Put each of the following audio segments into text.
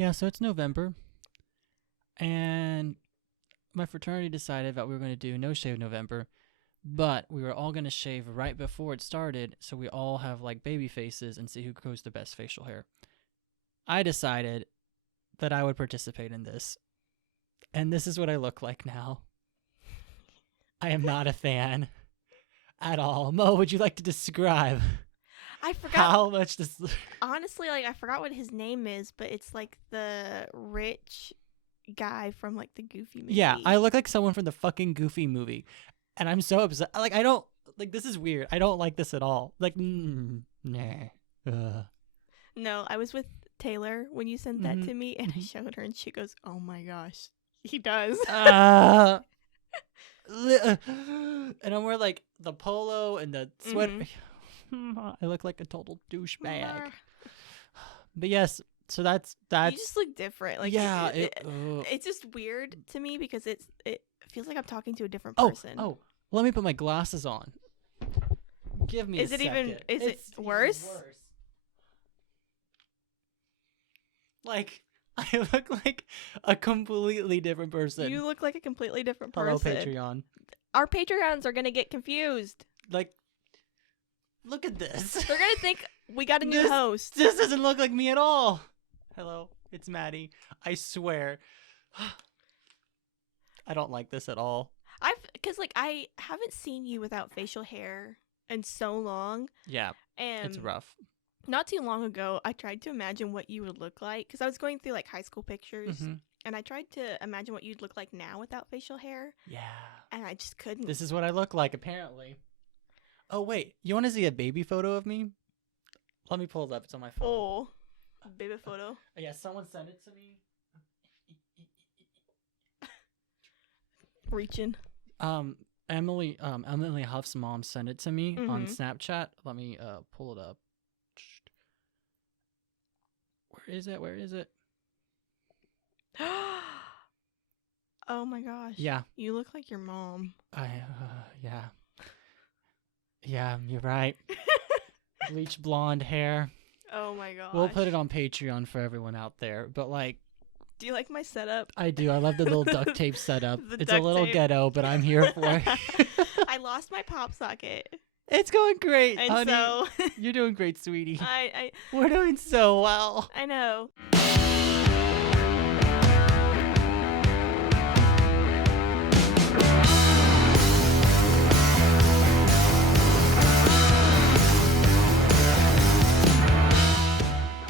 Yeah, so it's November, and my fraternity decided that we were going to do No Shave November, but we were all going to shave right before it started, so we all have like baby faces and see who grows the best facial hair. I decided that I would participate in this, and this is what I look like now. I am not a fan at all. Mo, would you like to describe I forgot. how much this... Honestly, like, I forgot what his name is, but it's like the rich guy from like the Goofy movie. Yeah, I look like someone from the fucking Goofy movie, and I'm so upset. Like, I don't... Like, this is weird. I don't like this at all. Like, nah. Ugh. No, I was with Taylor when you sent that to me, and I showed her, and she goes, "Oh my gosh, he does." And I'm wearing like the polo and the sweater. I look like a total douchebag. But yes, so that's You just look different. Like, yeah. It's just weird to me because it feels like I'm talking to a different Oh, person. let me put my glasses on. Give me. Is a it second. even? Is It's it worse? even worse. Like, I look like a completely different person. You look like a completely different Hello, person. Patreon. Our Patreons are gonna get confused. Like, look at this. They're gonna think we got a new host. This doesn't look like me at all. Hello, it's Matty. I swear. I don't like this at all. Because like I haven't seen you without facial hair in so long. Yeah, And it's rough. not too long ago, I tried to imagine what you would look like because I was going through like high school pictures, and I tried to imagine what you'd look like now without facial hair. Yeah. And I just couldn't. This is what I look like, apparently. Oh, wait. You want to see a baby photo of me? Let me pull it up. It's on my phone. Oh, baby photo. Yeah, someone sent it to me. Reaching. Emily Huff's mom sent it to me on Snapchat. Let me pull it up. Where is it? Oh my gosh. Yeah. You look like your mom. Yeah. Yeah, you're right. Bleach blonde hair. Oh my gosh. We'll put it on Patreon for everyone out there. But like, do you like my setup? I do. I love the little duct tape setup. It's a duct little tape. ghetto, but I'm here for it. I lost my pop socket. It's going great, And honey. so You're doing great, sweetie. I We're doing so well. I know.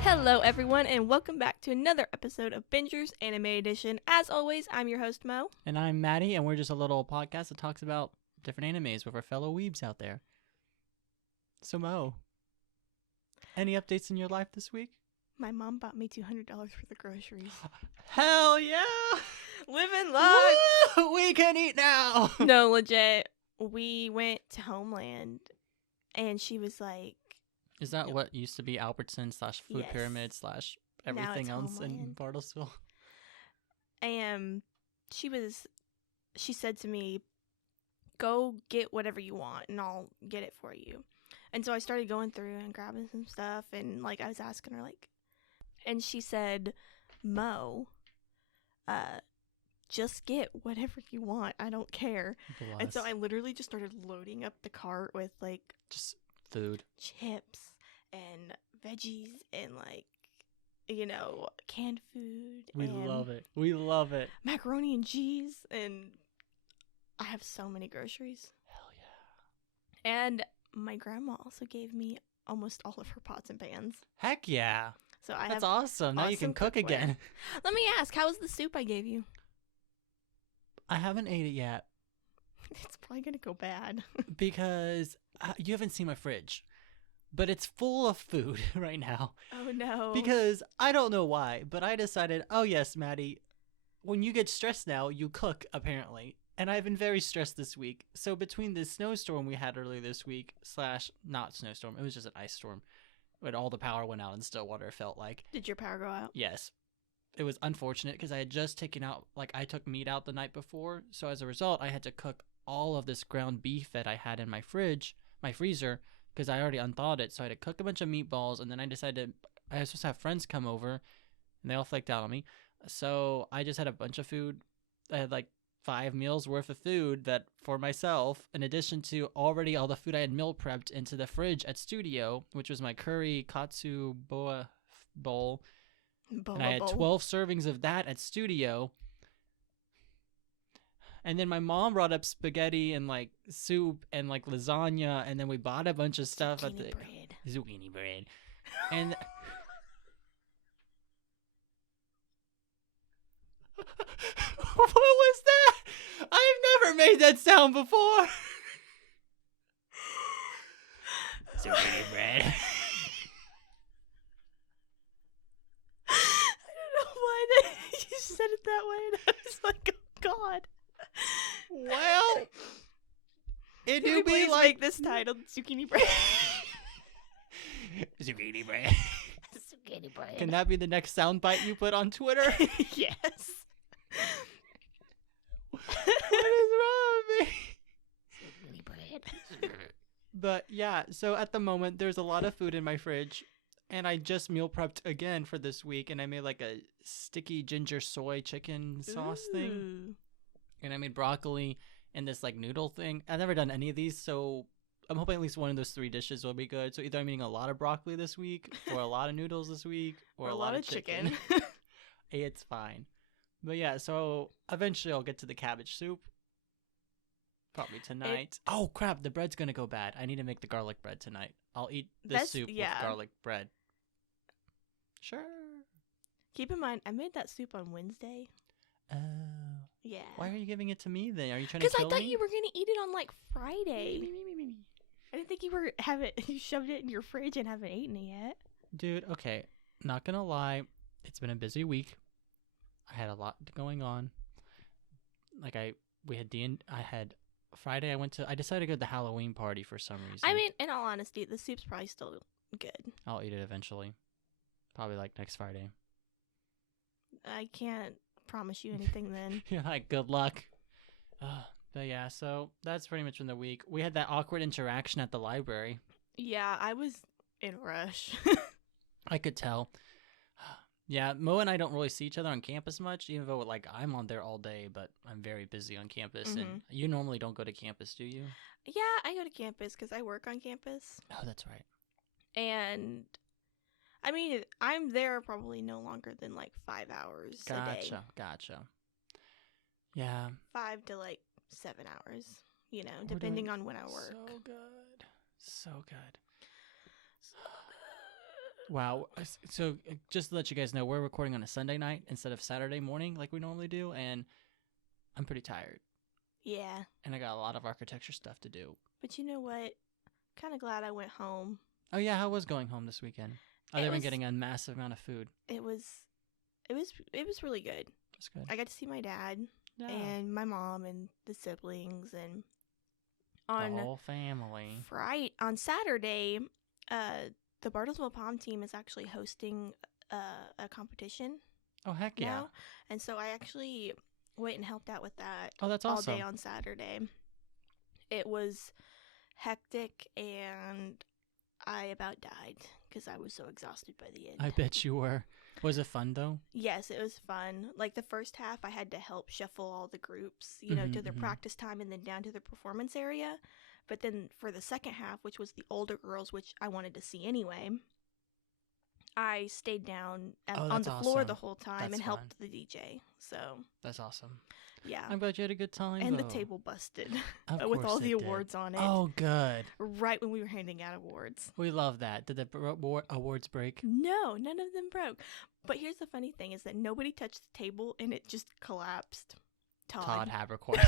Hello everyone, and welcome back to another episode of Bingers Anime Edition. As always, I'm your host Mo. And I'm Matty, and we're just a little podcast that talks about different animes with our fellow weebs out there. So Mo, any updates in your life this week? My mom bought me $200 for the groceries. Hell yeah! Living life! Woo! We can eat now! No, legit. We went to Homeland, and she was like... Is that what used to be Albertson / Food Yes. Pyramid / everything else in Homeland. Bartlesville? And she said to me, go get whatever you want, and I'll get it for you. And so I started going through and grabbing some stuff, and like I was asking her, like, and she said, Mo, just get whatever you want. I don't care. Bless. And so I literally just started loading up the cart with like just food, chips and veggies and like, you know, canned food. We and love it. We love it. macaroni and cheese, and I have so many groceries. Hell yeah. And my grandma also gave me almost all of her pots and pans. Heck yeah. So I That's have awesome. Now you can awesome cook cookware. again. Let me ask, how was the soup I gave you? I haven't ate it yet It's probably gonna go bad. because you haven't seen my fridge, but it's full of food right now. Oh no. Because I don't know why, but I decided, oh yes, Maddie, when you get stressed now, you cook, apparently. And I've been very stressed this week. So between the snowstorm we had earlier this week, / not snowstorm, it was just an ice storm, when all the power went out in Stillwater, it felt like. Did your power go out? Yes. It was unfortunate because I had just taken out, like, I took meat out the night before. So as a result, I had to cook all of this ground beef that I had in my freezer, because I already unthawed it. So I had to cook a bunch of meatballs, and then I decided I was supposed to have friends come over, and they all flaked out on me. So I just had a bunch of food. I had like 5 meals worth of food that for myself, in addition to already all the food I had meal prepped into the fridge at studio, which was my curry katsu boa bowl. And I had 12 servings of that at studio. And then my mom brought up spaghetti and like soup and like lasagna, and then we bought a bunch of stuff at the zucchini bread. And what was that? I've never made that sound before. Zucchini bread. I don't know why you said it that way, and I was like, oh God. Well, it do be please like make this titled Zucchini Bread. Zucchini bread. Zucchini bread. Can that be the next soundbite you put on Twitter? Yes. What is wrong with me? Zucchini bread. But yeah, so at the moment, there's a lot of food in my fridge, and I just meal prepped again for this week, and I made like a sticky ginger soy chicken sauce thing, and I made broccoli and this like noodle thing. I've never done any of these, so I'm hoping at least one of those 3 dishes will be good. So either I'm eating a lot of broccoli this week, or a lot of noodles this week, or a lot of chicken. It's fine. But yeah, so eventually I'll get to the cabbage soup. Probably tonight. Oh crap, the bread's gonna go bad. I need to make the garlic bread tonight. I'll eat this soup with garlic bread. Sure. Keep in mind, I made that soup on Wednesday. Oh. Yeah. Why are you giving it to me then? Are you trying to kill me? Because I thought you were gonna eat it on like Friday. I didn't think you were you shoved it in your fridge and haven't eaten it yet. Dude, okay. Not gonna lie, it's been a busy week. I had a lot going on. Like I had Friday. I decided to go to the Halloween party for some reason. I mean, in all honesty, the soup's probably still good. I'll eat it eventually. Probably like next Friday. I can't promise you anything then. You're like, good luck. But yeah, so that's pretty much in the week. We had that awkward interaction at the library. Yeah, I was in a rush. I could tell. Yeah, Mo and I don't really see each other on campus much, even though like I'm on there all day, but I'm very busy on campus. And you normally don't go to campus, do you? Yeah, I go to campus because I work on campus. Oh, that's right. And I mean, I'm there probably no longer than like 5 hours a day. Gotcha. Yeah. 5 to like 7 hours, depending on when I work. So good. Wow. So just to let you guys know, we're recording on a Sunday night instead of Saturday morning like we normally do, and I'm pretty tired. Yeah. And I got a lot of architecture stuff to do. But you know what? Kind of glad I went home. Oh yeah, how was going home this weekend? Other than getting a massive amount of food. It was really good. That's good. I got to see my dad and my mom and the siblings and on the whole family. On Saturday, the Bartlesville Palm team is actually hosting a competition. Oh, heck yeah. Now. And so I actually went and helped out with that. Oh, that's awesome. All day on Saturday. It was hectic, and I about died because I was so exhausted by the end. I bet you were. Was it fun, though? Yes, it was fun. Like, the first half, I had to help shuffle all the groups, to their practice time and then down to their performance area. But then for the second half, which was the older girls, which I wanted to see anyway, I stayed down on the floor the whole time and helped the DJ. So that's awesome. Yeah. I'm glad you had a good time. And the table busted with all the awards on it. Oh, good. Right when we were handing out awards. We love that. Did the awards break? No, none of them broke. But here's the funny thing is that nobody touched the table and it just collapsed. Todd Habercorn.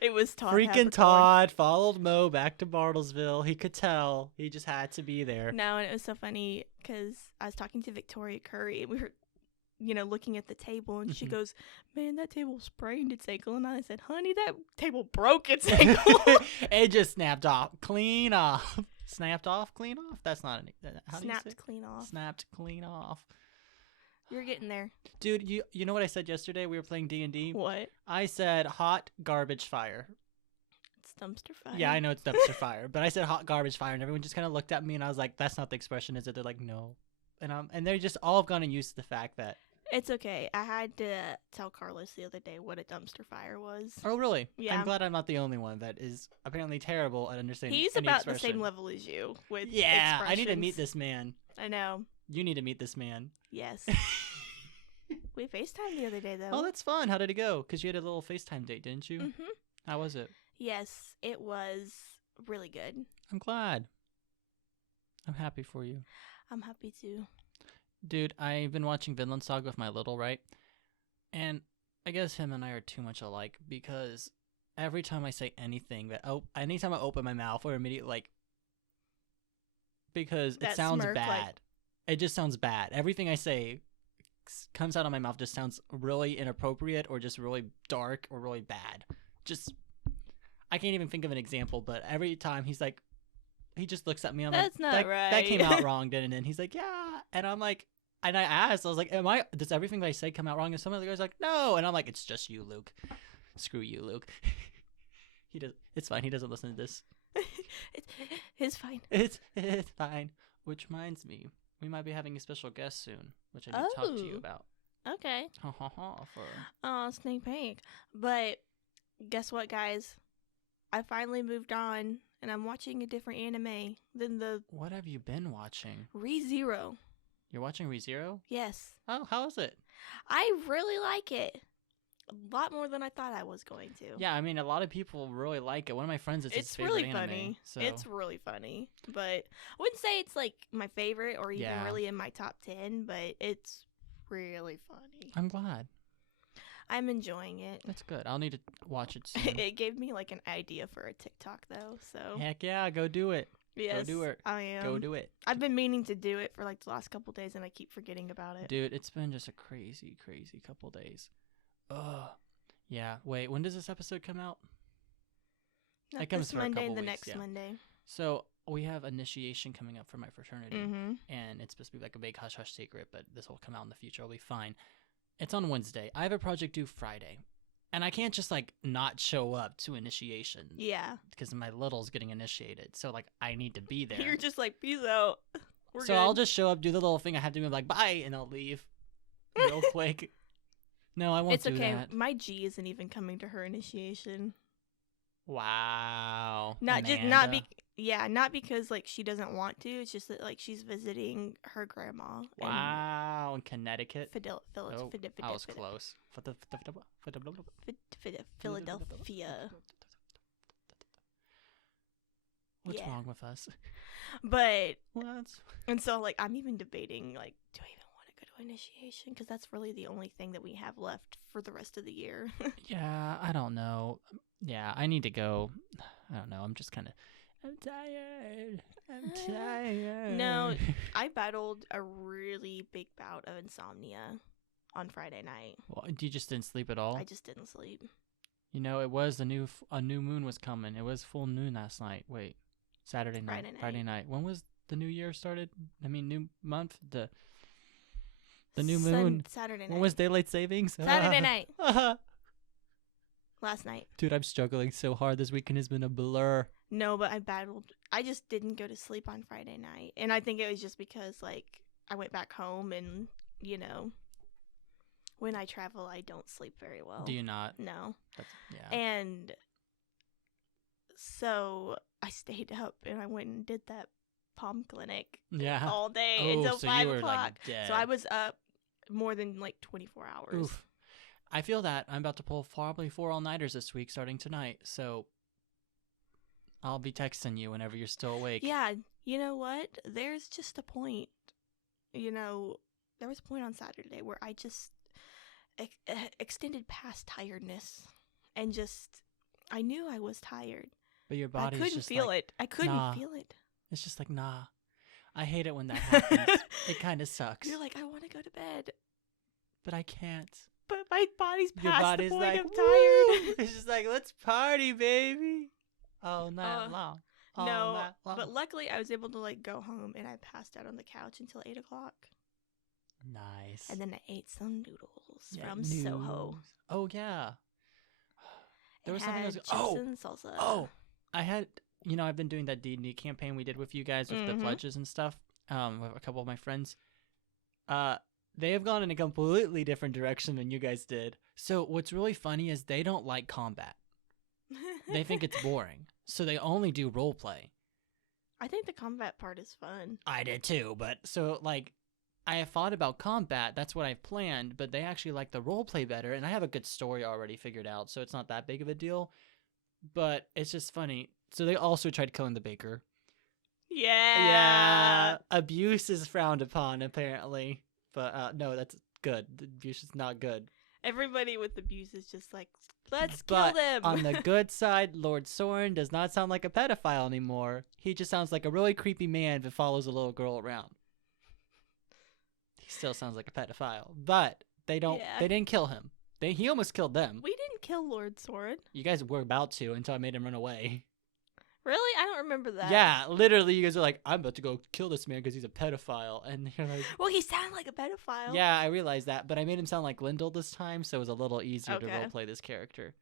It was Todd. Freaking Todd followed Mo back to Bartlesville. He could tell. He just had to be there. No, and it was so funny because I was talking to Victoria Curry and we were, looking at the table, and she goes, "Man, that table sprained its ankle." And I said, "Honey, that table broke its ankle." It just snapped off. Clean off. Snapped off? Clean off? That's not any. How do you say? Snapped clean off. Snapped clean off. You're getting there. Dude, you know what I said yesterday? We were playing D&D. What? I said hot garbage fire. It's dumpster fire. Yeah, I know it's dumpster fire, but I said hot garbage fire, and everyone just kind of looked at me, and I was like, "That's not the expression, is it?" They're like, "No." and they're just all have gotten used to the fact that. It's okay. I had to tell Carlos the other day what a dumpster fire was. Oh, really? Yeah. I'm glad I'm not the only one that is apparently terrible at understanding. He's any about expression. the same level as you with Yeah, I need to expressions. meet this man. I know. You need to meet this man. Yes. We FaceTimed the other day, though. Oh, that's fun. How did it go? Because you had a little FaceTime date, didn't you? Mm-hmm. How was it? Yes, it was really good. I'm glad. I'm happy for you. I'm happy too. Dude, I've been watching Vinland Saga with my little, right? And I guess him and I are too much alike because every time I say anything anytime I open my mouth or immediately because That it sounds smirk, bad. like- It just sounds bad. Everything I say comes out of my mouth just sounds really inappropriate or just really dark or really bad. I can't even think of an example, but every time he just looks at me. I'm That's like, not that right." came out wrong, didn't it? And he's like, yeah. And I'm like, and I asked, I was like, does everything that I say come out wrong? And some of the guys like, no. And I'm like, it's just you, Luke. Screw you, Luke. It's fine. He doesn't listen to this. It's fine. It's fine. Which reminds me, we might be having a special guest soon, which I need to talk to you Oh. about. Okay. Ha ha ha. Oh, sneak peek. But guess what, guys? I finally moved on, and I'm watching a different anime than the What have you been watching? ReZero. You're watching ReZero? Yes. Oh, how is it? I really like it. A lot more than I thought I was going to. Yeah, I mean, a lot of people really like it. One of my friends, it's his It's favorite really anime, funny. So. It's really funny. But I wouldn't say it's like my favorite or even Yeah. really in my top 10, but it's really funny. I'm glad. I'm enjoying it. That's good. I'll need to watch it soon. It gave me like an idea for a TikTok though, so Heck yeah, go do it. yes, do it. I am. Go do it. I've been meaning to do it for like the last couple days, and I keep forgetting about it. Dude, it's been just a crazy, crazy couple days. Ugh. Yeah, wait, when does this episode come out? Not it comes this for a Monday couple and the weeks, next yeah. Monday. So, we have initiation coming up for my fraternity. Mm-hmm. And it's supposed to be like a big hush-hush secret, but this will come out in the future. It'll be fine. It's on Wednesday. I have a project due Friday. And I can't just, not show up to initiation. Yeah. Because my little's getting initiated. So, I need to be there. You're just like, peace out. We're So good. I'll just show up, do the little thing I have to do, and bye, and I'll leave real quick. No, I won't It's do okay. that. My G isn't even coming to her initiation. Wow. Not Amanda. not because she doesn't want to. It's just that she's visiting her grandma. Wow, in Connecticut. Philadelphia. I was close. Philadelphia. What's Yeah. wrong with us? But What? and so I'm even debating do I even want to go to initiation, because that's really the only thing that we have left for the rest of the year. Yeah, I don't know. Yeah, I need to go. I don't know. I'm just kind of. I'm tired. I'm tired. No, I battled a really big bout of insomnia on Friday night. Well, you just didn't sleep at all. I just didn't sleep. You know, it was a new moon was coming. It was full noon last night. Wait, Saturday night, Friday night. Friday night. When was the new year started? I mean, new month. The new moon. Saturday night. When was daylight savings? Saturday night. Last night. Dude, I'm struggling so hard. This weekend has been a blur. No, but I battled. I just didn't go to sleep on Friday night, and I think it was just because I went back home, and when I travel, I don't sleep very well. Do you not? No. Yeah. And so I stayed up and I went and did that palm clinic Yeah. all day Oh, until so 5 you were o'clock. dead. So I was up more than 24 hours. Oof. I feel that. I'm about to pull probably 4 all-nighters this week starting tonight. So I'll be texting you whenever you're still awake. Yeah, you know what? There's just a point. There was a point on Saturday where I just extended past tiredness and I knew I was tired. But your body I couldn't just feel like, it. I couldn't nah. feel it. It's just like, nah. I hate it when that happens. It kind of sucks. You're like, I want to go to bed, But I can't. but my body's Your past body's the point like, of "Woo!" tired. It's just like, let's party, baby. All night long. All No, night long. but luckily I was able to go home, and I passed out on the couch until 8 o'clock. Nice. And then I ate some noodles Yeah, from Soho. noodles. Oh, yeah. There was something I was... Chips Oh! and salsa. Oh! I had... I've been doing that D&D campaign we did with you guys with the Mhm. pledges and stuff with a couple of my friends. They have gone in a completely different direction than you guys did. So what's really funny is they don't like combat. They think it's boring. So they only do role play. I think the combat part is fun. I did too, but so like I have thought about combat, that's what I've planned, but they actually like the role play better, and I have a good story already figured out, so it's not that big of a deal. But it's just funny. So they also tried killing the baker. Yeah. Abuse is frowned upon, apparently. But no, that's good. The abuse is not good. Everybody with abuse is just like, let's But kill them. on the good side, Lord Soren does not sound like a pedophile anymore. He just sounds like a really creepy man that follows a little girl around. He still sounds like a pedophile. But they didn't kill him. He almost killed them. We didn't kill Lord Soren. You guys were about to until I made him run away. Really? I don't remember that. Yeah, literally, you guys were like, I'm about to go kill this man because he's a pedophile. And you're like, well, he sounded like a pedophile. yeah, I realized that. But I made him sound like Lyndall this time, so it was a little easier to roleplay this character.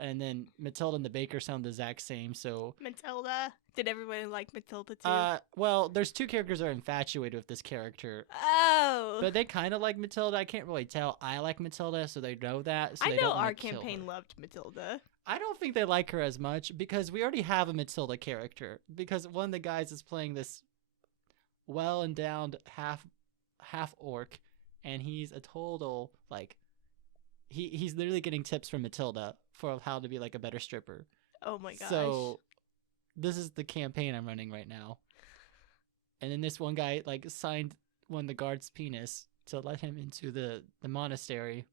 And then Matilda and the baker sound the exact same, so... Matilda? Did everybody like Matilda too? Well, there's two characters that are infatuated with this character. Oh! But they kind of like Matilda. I can't really tell. I like Matilda, so they know that. So I they know don't our wanna kill campaign her. loved Matilda. I don't think they like her as much, because we already have a Matilda character. Because one of the guys is playing this well-endowed half-orc, and he's a total, like... He's literally getting tips from Matilda for how to be like a better stripper. Oh my gosh. So this is the campaign I'm running right now. And then this one guy like signed one of the guards' penis to let him into the monastery.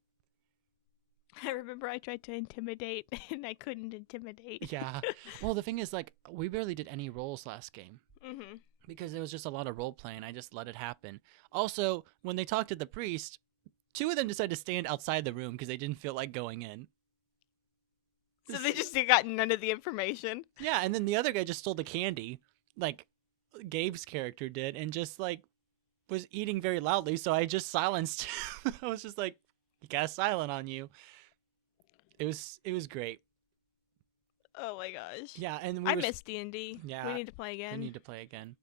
I remember I tried to intimidate and I couldn't intimidate. Yeah. Well, the thing is, like, we barely did any rolls last game. Mm-hmm. Because there was just a lot of role playing. I just let it happen. Also, when they talked to the priest, two of them decided to stand outside the room because they didn't feel like going in. So they just got none of the information. Yeah, and then the other guy just stole the candy, like Gabe's character did, and just like was eating very loudly, so I just silenced him. I was just like, "You got silent on you." It was great. Oh my gosh. Yeah, and I miss D&D. Yeah, we need to play again. We need to play again.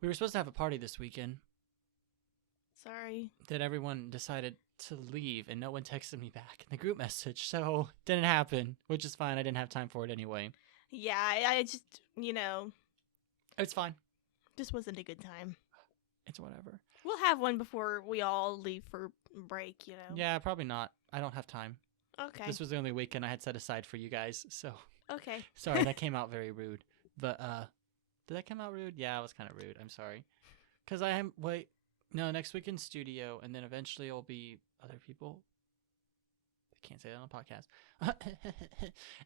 We were supposed to have a party this weekend. Sorry. Then everyone decided to leave, and no one texted me back in the group message, so didn't happen, which is fine. I didn't have time for it anyway. Yeah, I just, It's fine. just wasn't a good time. It's whatever. We'll have one before we all leave for break, Yeah, probably not. I don't have time. Okay. This was the only weekend I had set aside for you guys, so Okay. sorry, that came out very rude. But did that come out rude? Yeah, it was kind of rude. I'm sorry. Cuz next week in studio, and then eventually it'll be other people. I can't say that on a podcast.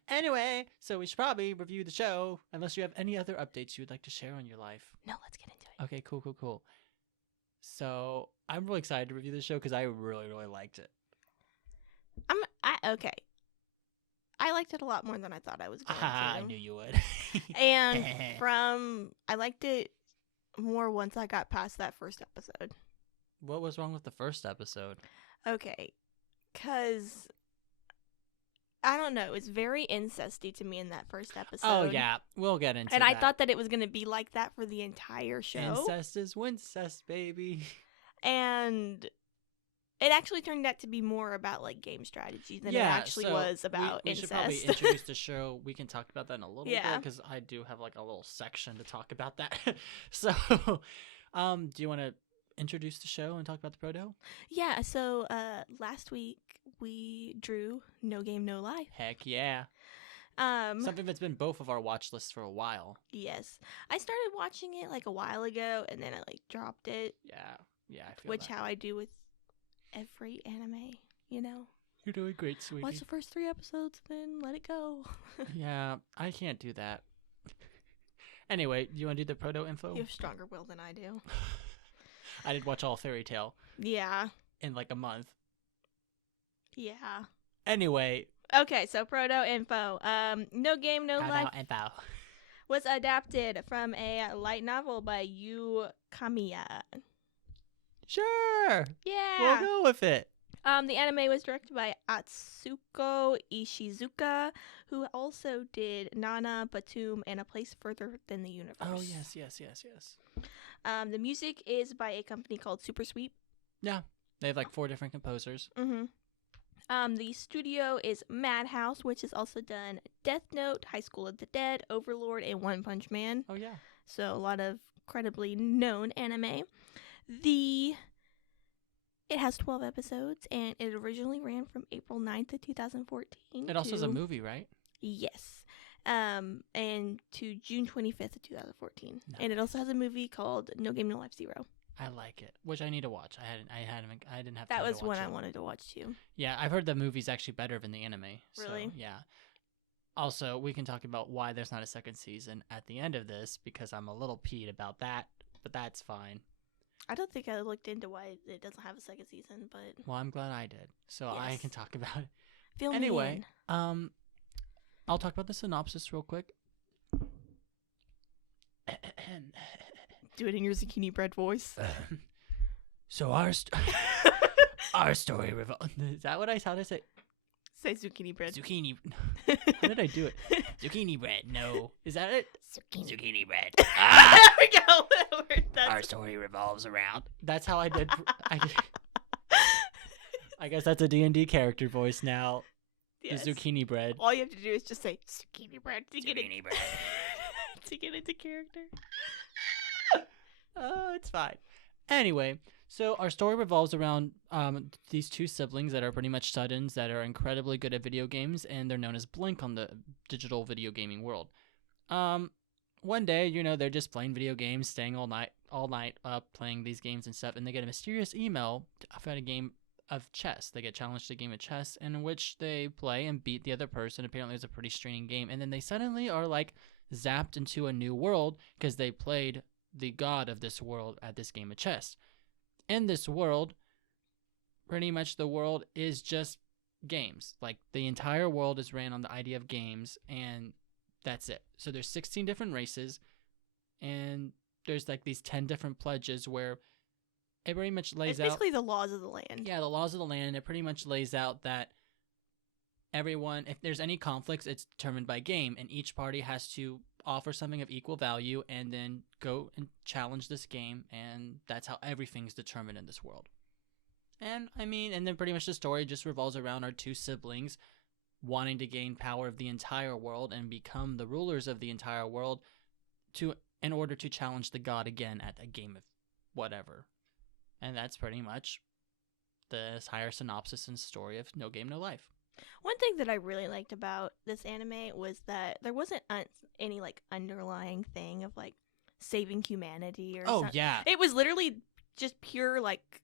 Anyway, so we should probably review the show, unless you have any other updates you would like to share on your life. No, let's get into it. Okay, cool. So I'm really excited to review the show because I really, really liked it. Okay. I liked it a lot more than I thought I was going to. I knew you would. And I liked it more once I got past that first episode. What was wrong with the first episode? Okay. Because, I don't know, it's very incesty to me in that first episode. Oh, yeah. We'll get into and that. I thought that it was going to be like that for the entire show. Incest is wincest, baby. And it actually turned out to be more about, like, game strategy than it actually was about we incest. should probably introduce the show. We can talk about that in a little bit, Yeah. because I do have, like, a little section to talk about that. So, do you want to introduce the show and talk about the proto? Yeah, so last week we drew No Game, No Life. Heck yeah. Something that's been both of our watch lists for a while. Yes. I started watching it like a while ago and then I like dropped it. Yeah, I feel Which that. how I do with every anime, You're doing great, sweetie. Watch the first 3 episodes, then let it go. Yeah, I can't do that. Anyway, do you want to do the proto info? You have stronger will than I do. I did watch all Fairy Tale Yeah. in like a month. Yeah. Anyway. Okay, so proto info. No Game, No Life Info. was adapted from a light novel by Yu Kamiya. Sure. Yeah. We'll go with it. The anime was directed by Atsuko Ishizuka, who also did Nana, Batum, and A Place Further Than the Universe. Oh, yes. The music is by a company called Super Sweep. Yeah, they have like 4 different composers. Mm-hmm. The studio is Madhouse, which has also done Death Note, High School of the Dead, Overlord, and One Punch Man. Oh yeah. So a lot of credibly known anime. It has 12 episodes, and it originally ran from April 9th of 2014. It also has a movie, right? Yes. And to June 25th of 2014. Nice. And it also has a movie called No Game No Life 0. I like it, which I need to watch. I didn't have time That was to watch one it. I wanted to watch too. Yeah, I've heard the movie's actually better than the anime. Really? So, yeah. Also, we can talk about why there's not a second season at the end of this because I'm a little peed about that, but that's fine. I don't think I looked into why it doesn't have a second season, but Well, I'm glad I did, so I Yes. can talk about it. fill me Anyway, in. I'll talk about the synopsis real quick. Do it in your zucchini bread voice. So our story revolves. Is that what I how did I say? Say zucchini bread. Zucchini. How did I do it? Zucchini bread. No, is that it? Zucchini bread. There we go. Our story revolves around. That's how I did. I guess that's a D&D character voice now. Yes. The zucchini bread. All you have to do is just say zucchini bread to get Zucchini bread. to get into character. Oh, it's fine. Anyway, so our story revolves around these 2 siblings that are pretty much Suddens that are incredibly good at video games, and they're known as Blink on the digital video gaming world. One day, they're just playing video games, staying all night up playing these games and stuff, and they get a mysterious email about a game of chess. They get challenged to a game of chess in which they play and beat the other person. Apparently, it's a pretty straining game, and then they suddenly are like zapped into a new world because they played the god of this world at this game of chess. In this world, pretty much the world is just games. Like the entire world is ran on the idea of games, and that's it. So there's 16 different races, and there's like these 10 different pledges where it pretty much lays It's out. basically the laws of the land. Yeah, the laws of the land. It pretty much lays out that everyone, if there's any conflicts, it's determined by game, and each party has to offer something of equal value and then go and challenge this game, and that's how everything's determined in this world. And then pretty much the story just revolves around our 2 siblings wanting to gain power of the entire world and become the rulers of the entire world in order to challenge the god again at a game of whatever. And that's pretty much the higher synopsis and story of No Game No Life. One thing that I really liked about this anime was that there wasn't any like underlying thing of like saving humanity or something. Yeah. It was literally just pure like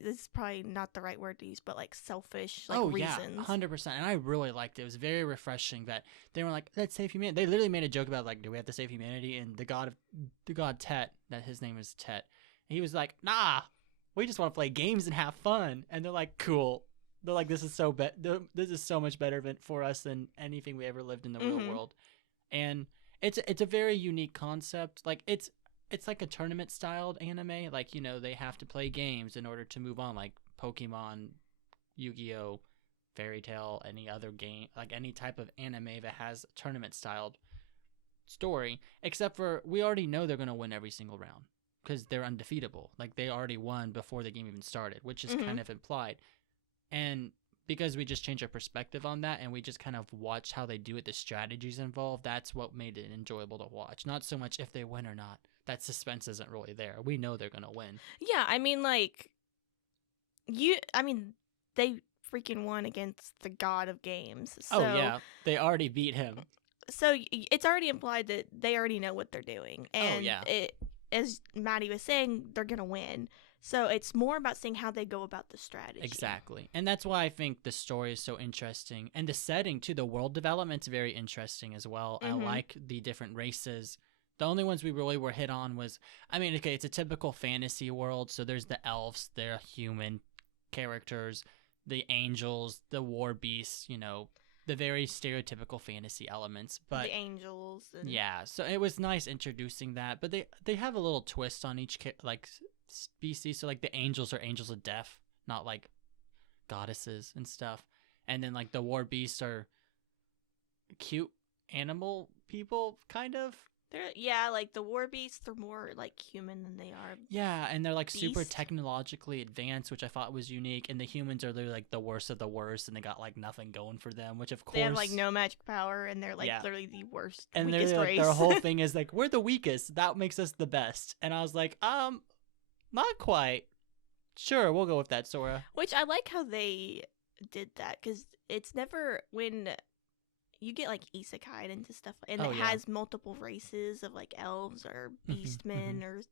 this is probably not the right word to use, but like selfish reasons. 100%. And I really liked it. It was very refreshing that they were like, let's save humanity. They literally made a joke about like, do we have to save humanity? And the god Tet, that his name is Tet, he was like, nah, we just want to play games and have fun. And they're like, cool. They're like, this is so much better for us than anything we ever lived in the real world. And it's a very unique concept. Like it's like a tournament styled anime. Like, they have to play games in order to move on, like Pokemon, Yu-Gi-Oh, Fairy Tail, any other game, like any type of anime that has a tournament styled story, except for we already know they're going to win every single round because they're undefeatable. Like they already won before the game even started, which is kind of implied. And because we just changed our perspective on that and we just kind of watched how they do it, the strategies involved, that's what made it enjoyable to watch. Not so much if they win or not. That suspense isn't really there. We know they're going to win. Yeah, they freaking won against the god of games. So, yeah. They already beat him. So it's already implied that they already know what they're doing. And as Matty was saying, they're going to win. So it's more about seeing how they go about the strategy. Exactly. And that's why I think the story is so interesting. And the setting, too, the world development's very interesting as well. I like the different races. The only ones we really were hit on was, it's a typical fantasy world. So there's the elves, they're human characters, the angels, the war beasts, the very stereotypical fantasy elements. But the angels. Yeah, so it was nice introducing that. But they have a little twist on each species. So like the angels are angels of death, not like goddesses and stuff. And then like the war beasts are cute animal people, kind of. Yeah, like the war beasts, they're more like human than they are. Yeah, and they're like super Beast. technologically advanced, which I thought was unique. And the humans are literally like the worst of the worst, and they got like nothing going for them. Which of course They have like no magic power, and they're like Yeah. literally the worst, and weakest they're like race. their whole thing is like we're the weakest. That makes us the best. And I was like, not quite. Sure, we'll go with that, Sora. Which I like how they did that because it's never when you get like isekai into stuff, and Oh, it yeah. has multiple races of like elves or beastmen or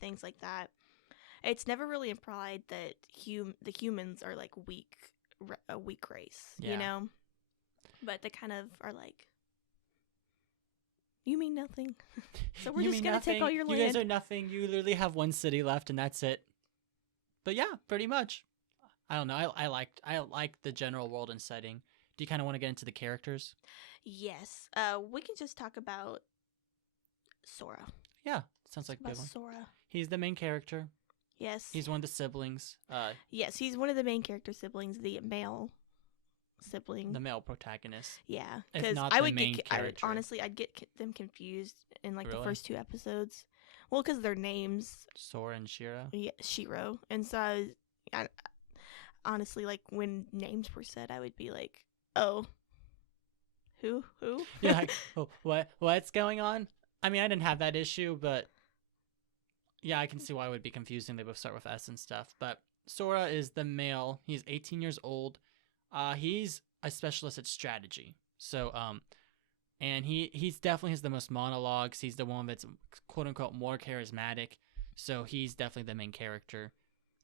things like that. It's never really implied that the humans are like a weak race, Yeah. you know. But they kind of are like, you mean nothing, so we're You just mean gonna take all your You land. guys are nothing. You literally have one city left, and that's it. But yeah, pretty much. I don't know. I like the general world and setting. Do you kind of want to get into the characters? Yes. We can just talk about Sora. Yeah, sounds like a About good one. Sora. He's the main character. Yes. He's one of the siblings. Yes, he's one of the main character siblings, the male sibling. The male protagonist. Yeah, If because not I the would main get character. honestly, I'd get them confused in like the Really? first 2 episodes. Well, because their names, Sora and Shira. yeah, Shiro, and so I honestly, like when names were said, I would be like, oh, who? You're like, oh, what's going on? I mean, I didn't have that issue, but yeah, I can see why it would be confusing. They both start with S and stuff. But Sora is the male. He's 18 years old. He's a specialist at strategy. So, and he's definitely has the most monologues. He's the one that's quote unquote more charismatic. So he's definitely the main character,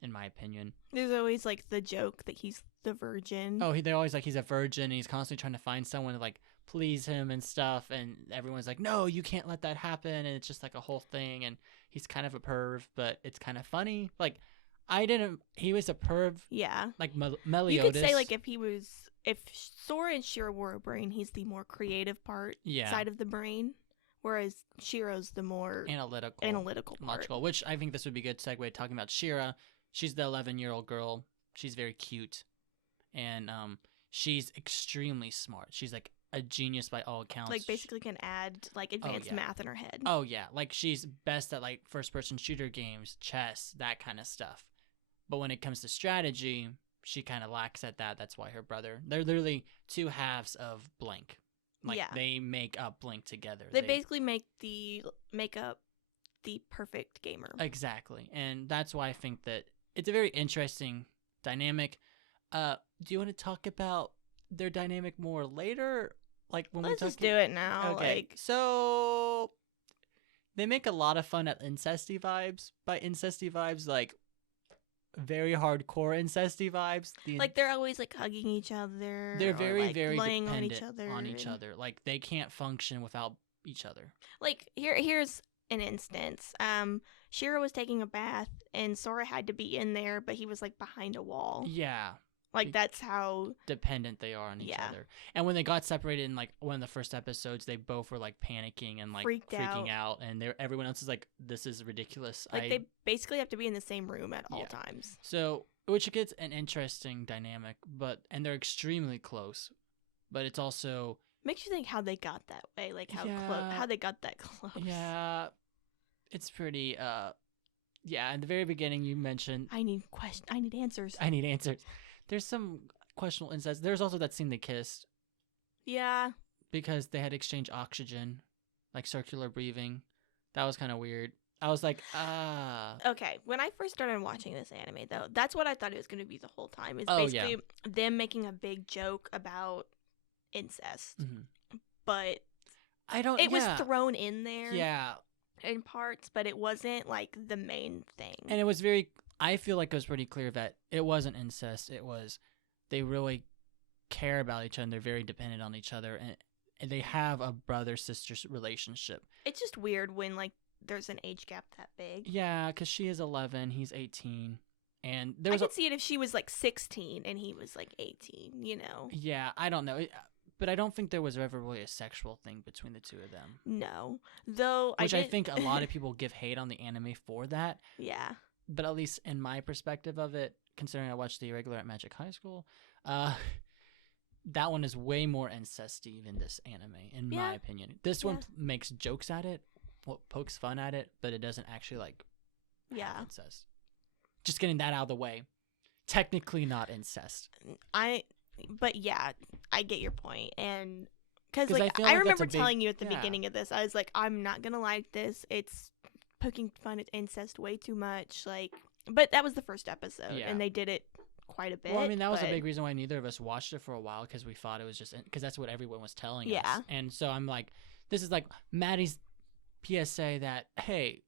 in my opinion. There's always like the joke that he's the virgin. Oh, they're always like he's a virgin, and he's constantly trying to find someone to like please him and stuff. And everyone's like, no, you can't let that happen. And it's just like a whole thing. And he's kind of a perv, but it's kind of funny. Like, he was a perv. Yeah. Like Meliodas. You could say like if Sora and Shiro were a brain, he's the more creative part side of the brain, whereas Shiro's the more analytical part. Logical, which I think this would be a good segue talking about Shira. She's the 11-year-old girl. She's very cute. And she's extremely smart. She's like a genius by all accounts. Like basically can add like advanced math in her head. Oh yeah, like she's best at like first-person shooter games, chess, that kind of stuff. But when it comes to strategy, she kind of lacks at that. That's why her brother, they're literally two halves of Blank. Like they make up Blank together. They basically make up the perfect gamer. Exactly. And that's why I think that it's a very interesting dynamic. Do you want to talk about their dynamic more later? Like when Let's we just do it now. Okay. Like, so they make a lot of fun at incesty vibes. By incesty vibes, like very hardcore incesty vibes. Like they're always like hugging each other. They're very, like, very laying dependent on each other. Like they can't function without each other. Like here's an instance. Shiro was taking a bath and Sora had to be in there, but he was like behind a wall. Yeah. Like that's how dependent they are on each other. And when they got separated in like one of the first episodes, they both were like panicking and like freaking out, and everyone else is like, "This is ridiculous." Like they basically have to be in the same room at all times. So, which gets an interesting dynamic, and they're extremely close, but it's also makes you think how they got that way, like how they got that close. Yeah, it's pretty. At the very beginning, you mentioned I need answers. I need answers. There's some questionable incest. There's also that scene they kissed. Yeah. Because they had exchanged oxygen, like circular breathing. That was kind of weird. I was like, Okay, when I first started watching this anime, though, that's what I thought it was going to be the whole time. Is basically them making a big joke about incest. Mm-hmm. But it was thrown in there. Yeah. In parts, but it wasn't like the main thing. And it was I feel like it was pretty clear that it wasn't incest. It was they really care about each other. And they're very dependent on each other, and they have a brother-sister relationship. It's just weird when like there's an age gap that big. Yeah, because she is 11, he's 18, and I could see it if she was like 16 and he was like 18. You know? Yeah, I don't know. But I don't think there was ever really a sexual thing between the two of them. No, though. I think a lot of people give hate on the anime for that. Yeah. But at least in my perspective of it, considering I watched the irregular at Magic High School, that one is way more incesty than this anime, in my Yeah. opinion. This one makes jokes at it, pokes fun at it, but it doesn't actually like have Yeah. incest. Just getting that out of the way. Technically not incest. But yeah, I get your point. And because 'Cause I like feel I like that's remember a big- telling you at the yeah. beginning of this, I was like, I'm not gonna like this. It's poking fun at incest way too much. Like, but that was the first episode, Yeah. and they did it quite a bit. Well, I mean, that was a but- big reason why neither of us watched it for a while, because we thought it was just because that's what everyone was telling us. Yeah. And so I'm like, this is like Maddie's PSA that, hey,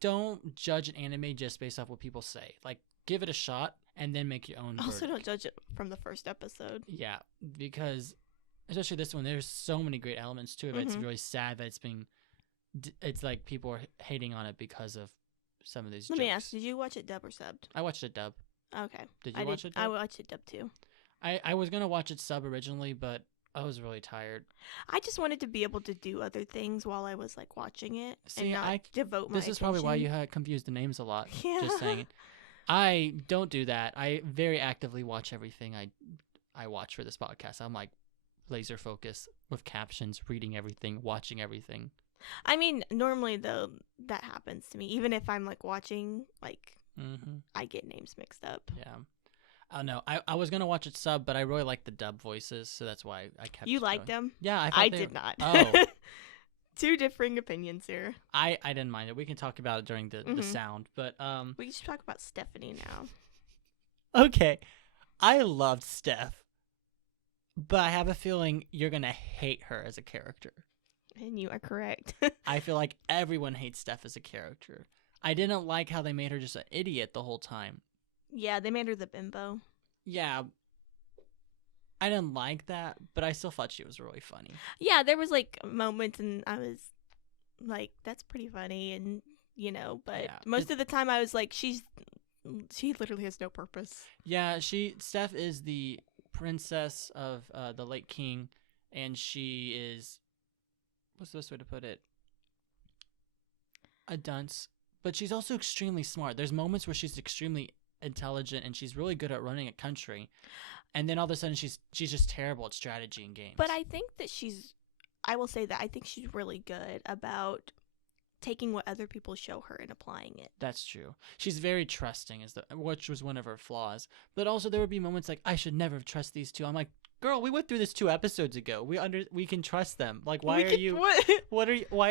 don't judge an anime just based off what people say. Like, give it a shot and then make your own Also, verdict. don't judge it from the first episode. Yeah, because especially this one, there's so many great elements to it. But it's Mhm. really sad that it's like people are hating on it because of some of these Let jokes. me ask: did you watch it dub or subbed? I watched it dub. Okay, Did you watch it I dub? watched it dub too. I was gonna watch it sub originally, but I was really tired. I just wanted to be able to do other things while I was like watching it See, and not devote my This is probably why you attention. had confused the names a lot. Yeah. Just saying. I don't do that. I very actively watch everything I watch for this podcast. I'm like laser focused with captions, reading everything, watching everything. I mean, normally though that happens to me. Even if I'm like watching, like Mm-hmm. I get names mixed up. Yeah. I don't know. I was gonna watch it sub, but I really like the dub voices, so that's why I kept. You liked going. them? Yeah, I, thought I they did were- not. Oh. Two differing opinions here. I didn't mind it. We can talk about it during the Mhm. sound, but We should talk about Stephanie now. okay. I loved Steph, but I have a feeling you're gonna hate her as a character. And you are correct. I feel like everyone hates Steph as a character. I didn't like how they made her just an idiot the whole time. Yeah, they made her the bimbo. Yeah, I didn't like that, but I still thought she was really funny. Yeah, there was like moments and I was like, that's pretty funny and but Yeah, most of the time I was like, she literally has no purpose. Yeah, Steph is the princess of the late king, and she is, what's the best way to put it? A dunce. But she's also extremely smart. There's moments where she's extremely intelligent and she's really good at running a country, and then all of a sudden she's just terrible at strategy and games. But I think that I will say that I think she's really good about taking what other people show her and applying it. That's true. She's very trusting, which was one of her flaws. But also there would be moments like, I should never trust these two. I'm like, girl, we went through this 2 episodes ago. We can trust them. Like, why are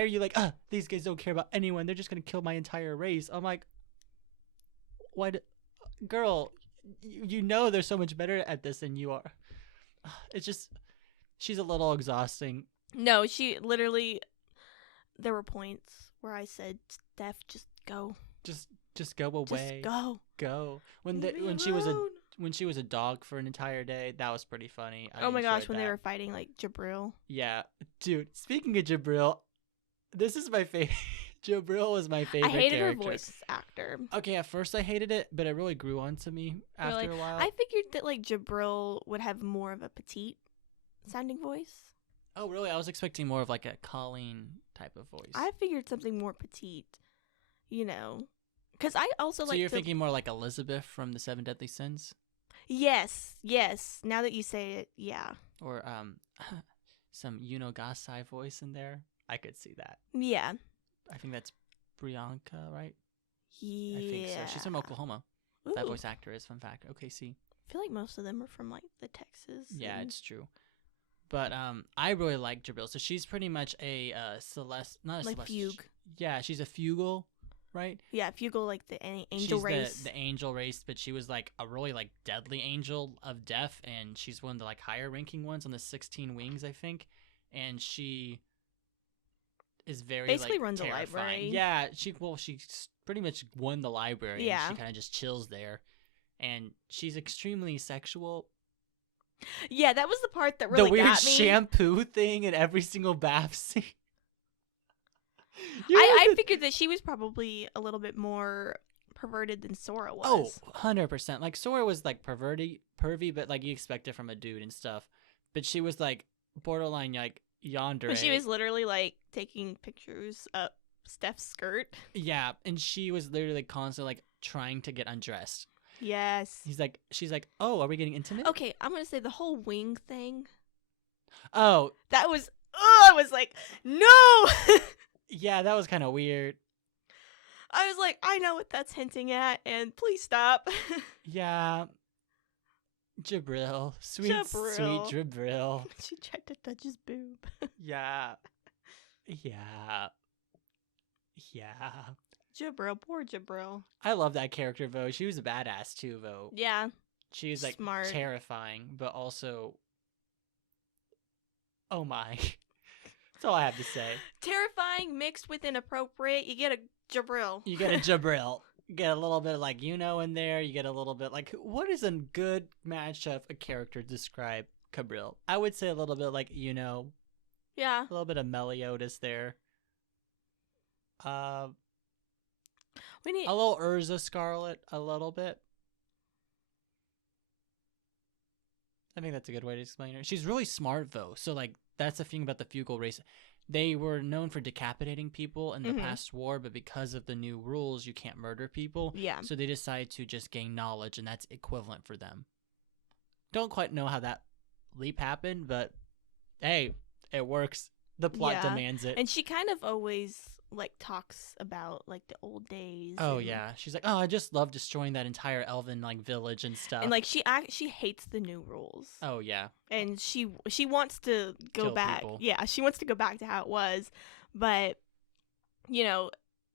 you like, these guys don't care about anyone. They're just gonna kill my entire race. I'm like, girl, you know they're so much better at this than you are. It's just, she's a little exhausting. No, she literally. There were points where I said, "Steph, just go. Just go away. Just go. Go. Leave me When she was alone." when she was a dog for an entire day, that was pretty funny. I Oh my gosh, enjoyed when they that. were fighting like Jabril. Yeah, dude. Speaking of Jabril, this is my favorite. Jabril was my favorite. I hated character. her voice actor. Okay, at first I hated it, but it really grew on to me after Really? a while. I figured that like Jabril would have more of a petite sounding voice. Oh, really? I was expecting more of like a Colleen type of voice. I figured something more petite, because I also so like. you're thinking more like Elizabeth from the Seven Deadly Sins, Yes. Now that you say it, yeah. or some Gasai voice in there. I could see that. Yeah. I think that's Brianka, right? Yeah. I think so. She's from Oklahoma. That Ooh. voice actor is, fun fact. Okay, see. I feel like most of them are from like the Texas. Yeah, and- it's true. But I really like Jabril. So she's pretty much a Celeste, not a like Celeste. Fugue. Yeah, she's a Fugal, right? Yeah, Fugal, like the angel she's race. the angel race, but she was like a really like deadly angel of death, and she's one of the like higher ranking ones on the 16 wings, I think. And she is very Basically like, runs a terrifying. library. Yeah, she pretty much won the library. Yeah. And she kind of just chills there, and she's extremely sexual. Yeah, that was the part that really the weird got me. shampoo thing in every single bath scene. I figured that she was probably a little bit more perverted than Sora was. 100%. Like Sora was like pervy, but like you expect it from a dude and stuff. But she was like borderline like yandere. But she was literally like taking pictures of Steph's skirt. Yeah, and she was literally constantly like trying to get undressed. Yes. She's like, oh, are we getting intimate? Okay, I'm gonna say the whole wing thing. Oh, That was. Oh, I was like, no. yeah, that was kind of weird. I was like, I know what that's hinting at, and please stop. Yeah, Jabril, sweet Jabril. Jabril. She tried to touch his boob. Yeah, yeah, yeah. Jabril, poor Jabril. I love that character, though. She was a badass too, though. Yeah. She was like Smart. terrifying, but also, oh my. That's all I have to say. Terrifying mixed with inappropriate. You get a Jabril. You get a Jabril. You get a little bit of like in there. You get a little bit like, what is a good matchup a character describe Cabril? I would say a little bit like Yeah. a little bit of Meliodas there. We need A little Urza Scarlet, a little bit. I think that's a good way to explain her. She's really smart though, so like that's the thing about the Fugal race. They were known for decapitating people in the past war, but because of the new rules, you can't murder people. Yeah. So they decided to just gain knowledge, and that's equivalent for them. Don't quite know how that leap happened, but hey, it works. The plot demands it. And she kind of always like talks about like the old days. Oh yeah, she's like, oh, I just love destroying that entire elven like village and stuff. And like she hates the new rules. Oh yeah. And she wants to go Kill back. people. Yeah, she wants to go back to how it was, but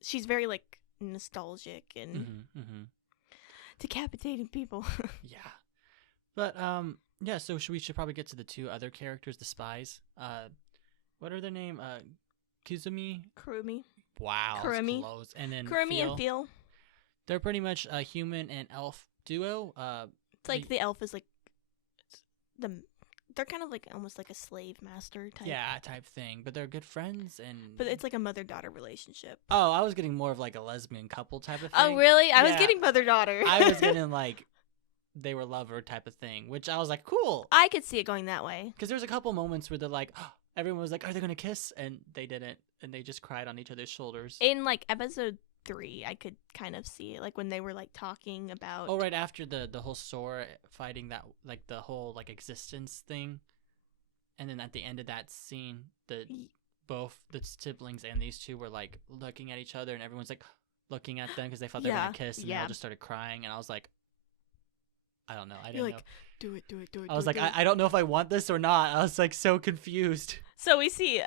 she's very like nostalgic and decapitating people. Yeah. But yeah, so we should probably get to the two other characters, the spies. What are their name? Kizumi? Kurumi. Wow, Kurumi. close. And then Kurumi and Phil. They're pretty much a human and elf duo. It's like the elf is like they're kind of like almost like a slave master type. Yeah, type thing. But they're good friends But it's like a mother-daughter relationship. Oh, I was getting more of like a lesbian couple type of thing. Oh, really? I was getting mother-daughter. I was getting like they were lover type of thing, which I was like, cool. I could see it going that way. Because there's a couple moments where they're like, oh, everyone was like, are they going to kiss? And they didn't. And they just cried on each other's shoulders. In like episode 3, I could kind of see it. Like when they were like talking about. Oh, right after the whole Sora fighting that, like the whole like existence thing. And then at the end of that scene, both the siblings and these two were like looking at each other, and everyone's like looking at them because they thought they were going to kiss. And they all just started crying. And I was like, I don't know. I didn't know. Do it. I was like, I don't know if I want this or not. I was like so confused. So we see,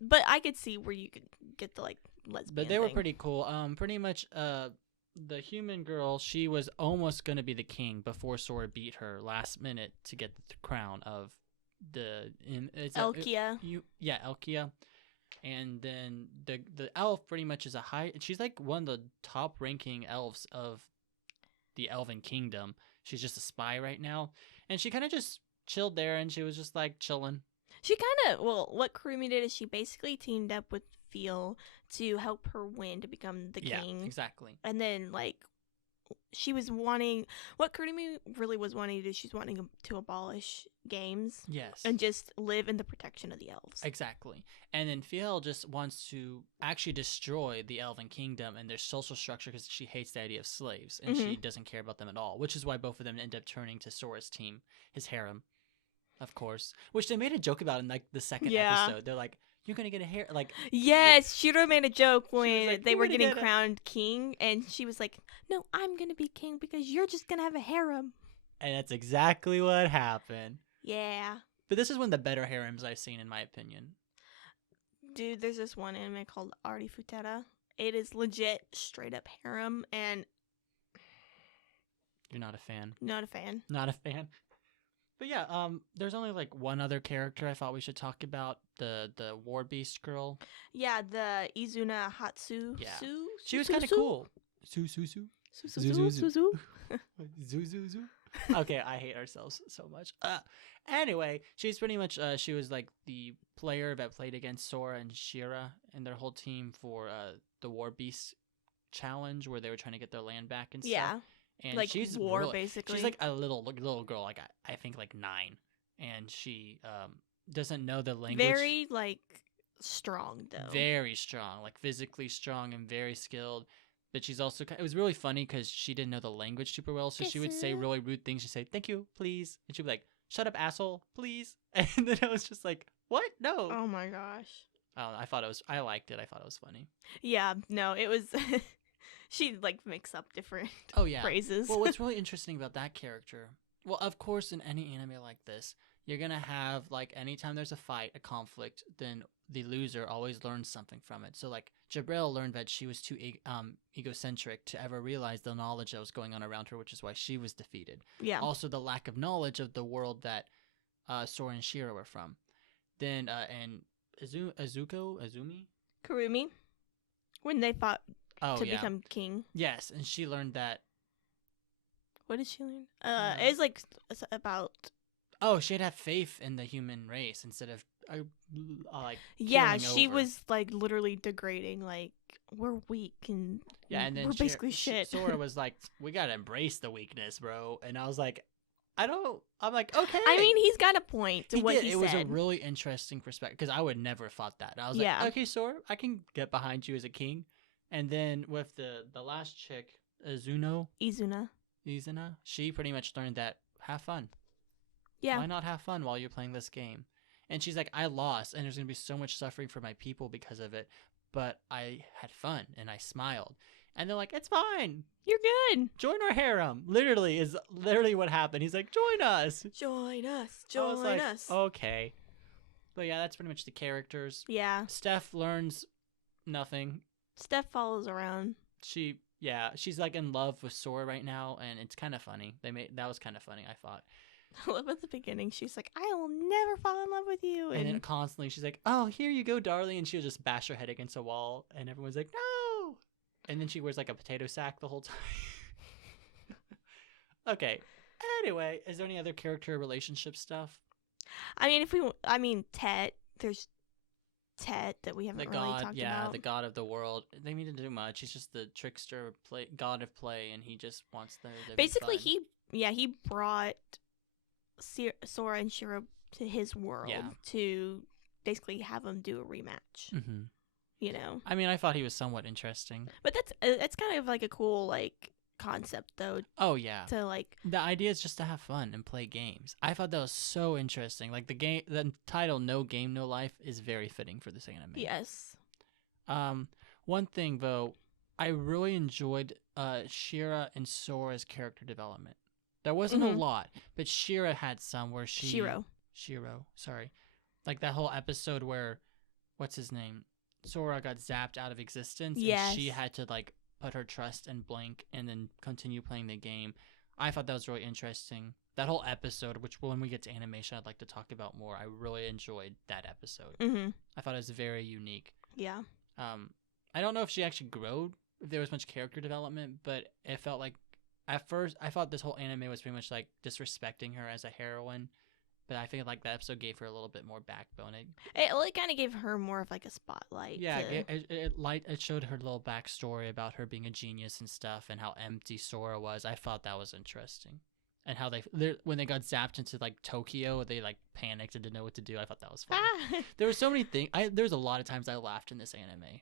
but I could see where you could get the like lesbian. But they were pretty cool. Pretty much, the human girl, she was almost gonna be the king before Sora beat her last minute to get the crown of Elkia. Elkia. And then the elf pretty much is she's like one of the top ranking elves of the Elven Kingdom. She's just a spy right now, and she kind of just chilled there, and she was just like chilling. She kind of what Kurumi did is she basically teamed up with Phil to help her win to become the king. Yeah, exactly. And then like she was wanting what Kurumi really was wanting to do. She's wanting to abolish games. Yes. And just live in the protection of the elves. Exactly. And then Fiel just wants to actually destroy the Elven Kingdom and their social structure because she hates the idea of slaves and she doesn't care about them at all, which is why both of them end up turning to Sora's team, his harem, of course, which they made a joke about in like the second episode. They're like, you're going to get a hair. Like, yes, Shiro made a joke when like, they were getting crowned king, and she was like, no, I'm going to be king because you're just going to have a harem. And that's exactly what happened. Yeah. But this is one of the better harems I've seen, in my opinion. Dude, there's this one anime called Arti Futera. It is legit straight up harem, and you're not a fan. Not a fan. Not a fan. But yeah, there's only like one other character I thought we should talk about, the War Beast girl. Yeah, the Izuna Hatsu. Yeah. She was kind of cool. Su. Okay, I hate ourselves so much. Anyway, she's pretty much she was like the player that played against Sora and Shira and their whole team for the War Beast challenge where they were trying to get their land back and stuff. Yeah. And like she's war, basically. She's like a little girl, like I think like 9, and she doesn't know the language. Very like strong though. Very strong, like physically strong and very skilled. but she's also it was really funny because she didn't know the language super well, so she would say really rude things. She'd say thank you, please, and she'd be like, shut up, asshole, please. And then I was just like, what? No. Oh my gosh. I liked it. I thought it was funny. Yeah, no, it was. She'd like mix up different phrases. Well, what's really interesting about that character, well, of course, in any anime like this, you're going to have, like, anytime there's a fight, a conflict, then the loser always learns something from it. So, like, Jabril learned that she was too egocentric to ever realize the knowledge that was going on around her, which is why she was defeated. Yeah. Also, the lack of knowledge of the world that Sora and Shira were from. Then, and Azumi? Kurumi, when they fought to yeah. become king. Yes, and she learned that. What did she learn? It was like about. Oh, she'd have faith in the human race instead of like. Yeah, she was like literally degrading. Like, we're weak and and then we're basically shit. Sora was like, "We gotta embrace the weakness, bro," and I was like, I'm like, okay. I mean, he's got a point to what he said. It was a really interesting perspective because I would never have thought that. I was like, okay, Sora, I can get behind you as a king. And then with the last chick, Izuna, she pretty much learned that have fun. Yeah. Why not have fun while you're playing this game? And she's like, I lost, and there's going to be so much suffering for my people because of it, but I had fun, and I smiled. And they're like, it's fine. You're good. Join our harem. Literally what happened. He's like, join us. Join us. Okay. But yeah, that's pretty much the characters. Yeah. Steph learns nothing. Steph follows around. She's like in love with Sora right now, and it's kind of funny. That was kind of funny, I thought. I love at the beginning. She's like, I will never fall in love with you. And then constantly she's like, oh, here you go, darling. And she'll just bash her head against a wall, and everyone's like, no. And then she wears like a potato sack the whole time. Okay. Anyway, is there any other character relationship stuff? I mean, Tet. There's Tet that we haven't really talked about. Yeah, the god of the world. They need to do much. He's just the trickster, god of play, and he just wants to basically, he brought Sora and Shira to his world to basically have them do a rematch. Mm-hmm. You know, I mean, I thought he was somewhat interesting, but that's kind of like a cool like concept though. Oh yeah, to like the idea is just to have fun and play games. I thought that was so interesting. Like the title "No Game, No Life" is very fitting for this anime. Yes. One thing though, I really enjoyed Shira and Sora's character development. There wasn't a lot, but Shira had some where Shiro, sorry, like that whole episode where, what's his name? Sora got zapped out of existence, and she had to like put her trust in Blank and then continue playing the game. I thought that was really interesting. That whole episode, which when we get to animation, I'd like to talk about more. I really enjoyed that episode. Mm-hmm. I thought it was very unique. Yeah. I don't know if she actually grew, if there was much character development, but it felt like at first I thought this whole anime was pretty much like disrespecting her as a heroine. But I feel like that episode gave her a little bit more backbone. It kind of gave her more of like a spotlight. Yeah, it showed her little backstory about her being a genius and stuff, and how empty Sora was. I thought that was interesting, and how when they got zapped into like Tokyo, they like panicked and didn't know what to do. I thought that was funny. There were so many things. There was a lot of times I laughed in this anime.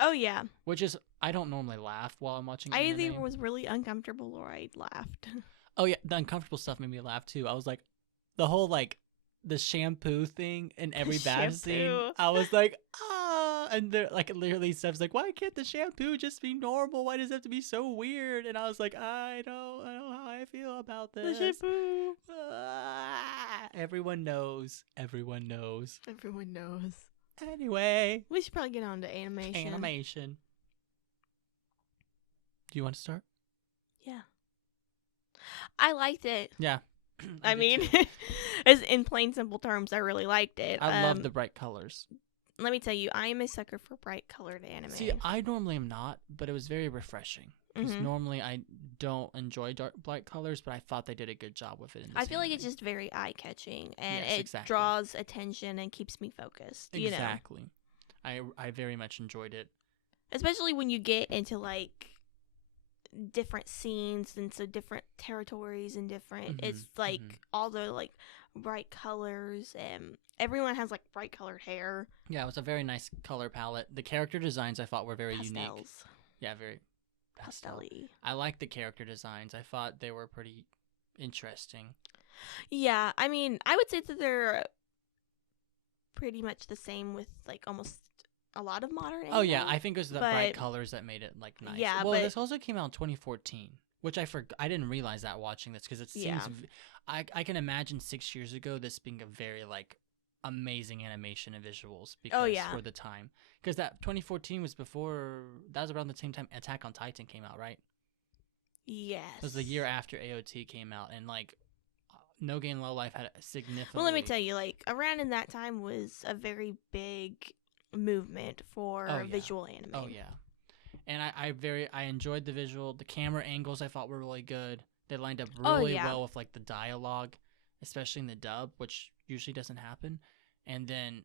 Oh yeah, which is I don't normally laugh while I'm watching. I anime. either was really uncomfortable or I laughed. Oh yeah, the uncomfortable stuff made me laugh too. I was like. The whole, like, the shampoo thing in every bath scene, I was like, and they're, like, literally Steph's like, why can't the shampoo just be normal? Why does it have to be so weird? And I was like, I don't know how I feel about this. The shampoo. Everyone knows. Anyway. We should probably get on to animation. Do you want to start? Yeah. I liked it. Yeah. I mean, as in plain simple terms, I really liked it. I love the bright colors. Let me tell you, I am a sucker for bright colored anime. See, I normally am not, but it was very refreshing. Because normally I don't enjoy bright colors, but I thought they did a good job with it. I feel like it's just very eye catching, and it draws attention and keeps me focused. Exactly. I very much enjoyed it. Especially when you get into like different scenes and so different territories and different it's like all the like bright colors and everyone has like bright colored hair. Yeah, it was a very nice color palette. The character designs I thought were very unique. Yeah, very pastel-y. I like the character designs. I thought they were pretty interesting. Yeah, I mean, I would say that they're pretty much the same with like almost a lot of modern anime. Oh yeah, I think it was the bright but- colors that made it like nice. Yeah, well, but- this also came out in 2014, which I didn't realize that watching this because it seems Yeah. I can imagine 6 years ago this being a very like amazing animation and visuals because yeah. for the time, because that 2014 was before, that was around the same time Attack on Titan came out, right? Yes. It was the year after AOT came out, and like No Game No Life had a significant. Well, let me tell you, like around in that time was a very big movement for Oh, yeah. visual anime. Oh yeah, and I enjoyed the visual. The camera angles I thought were really good. They lined up really yeah. well with like the dialogue, especially in the dub, which usually doesn't happen. And then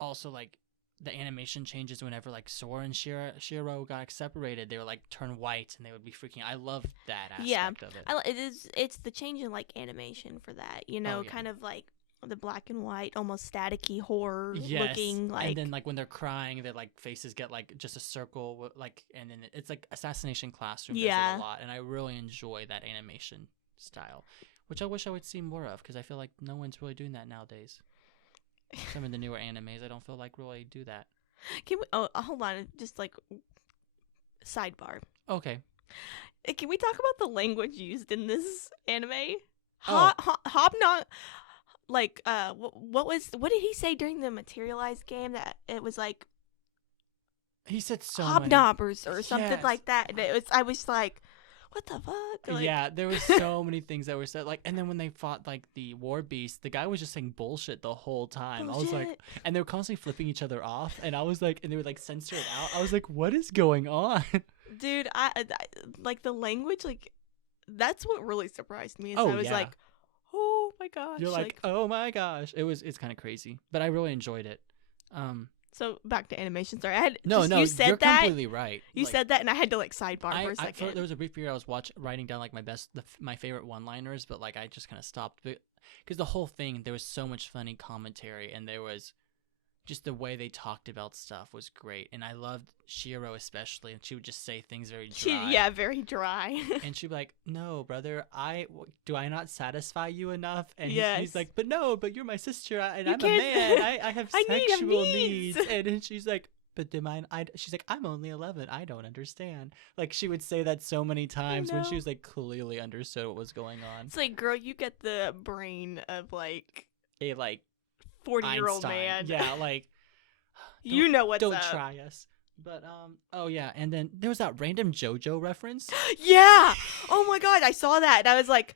also like the animation changes whenever like Sora and Shiro got separated. They would like turn white and they would be freaking. I loved that aspect of it. It's the change in like animation for that, you know, yeah. kind of like the black and white, almost staticky horror Yes. looking like. And then like when they're crying, their like faces get like just a circle, like, and then it's like Assassination Classroom. Yeah. Does it a lot, and I really enjoy that animation style, which I wish I would see more of because I feel like no one's really doing that nowadays. Some of the newer animes, I don't feel like really do that. Can we? Oh, hold on, just like sidebar. Okay. Can we talk about the language used in this anime? Oh. Hobnob. Like, what did he say during the Materialized game? That it was like He said so many. hobnobbers or something Yes. like that. And I was like, what the fuck? Like, Yeah, there was so many things that were said. Like, and then when they fought like the war beast, the guy was just saying bullshit the whole time. I was like, bullshit. and they were constantly flipping each other off, and I was like, and they would like censor it out. I was like, what is going on? Dude, I like the language. Like, that's what really surprised me. Is Oh, I was yeah. like, oh my gosh. You're like, oh my gosh, it's kind of crazy, but I really enjoyed it. So back to animation. Sorry, I had No, just, no, you said you're that. completely right. You Like, said that, and I had to like sidebar for a second. there was a brief period I was writing down like my favorite one-liners, but like I just kind of stopped because the whole thing, there was so much funny commentary, and there was just the way they talked about stuff was great, and I loved Shiro especially, and she would just say things very dry. Very dry. And she'd be like, "No, brother, do I not satisfy you enough?" And Yes. he's like, "But no, but you're my sister, and You I'm a can't- man. I have I need sexual needs." needs." And then she's like, "But do mine?" She's like, "I'm only 11. I don't understand." Like she would say that so many times when she know. was like clearly understood what was going on. It's like, girl, you get the brain of like A like 40-year-old Einstein. man. Yeah, like You know what's don't up. try us. But oh yeah, and then there was that random JoJo reference. Yeah. Oh my god, I saw that and I was like,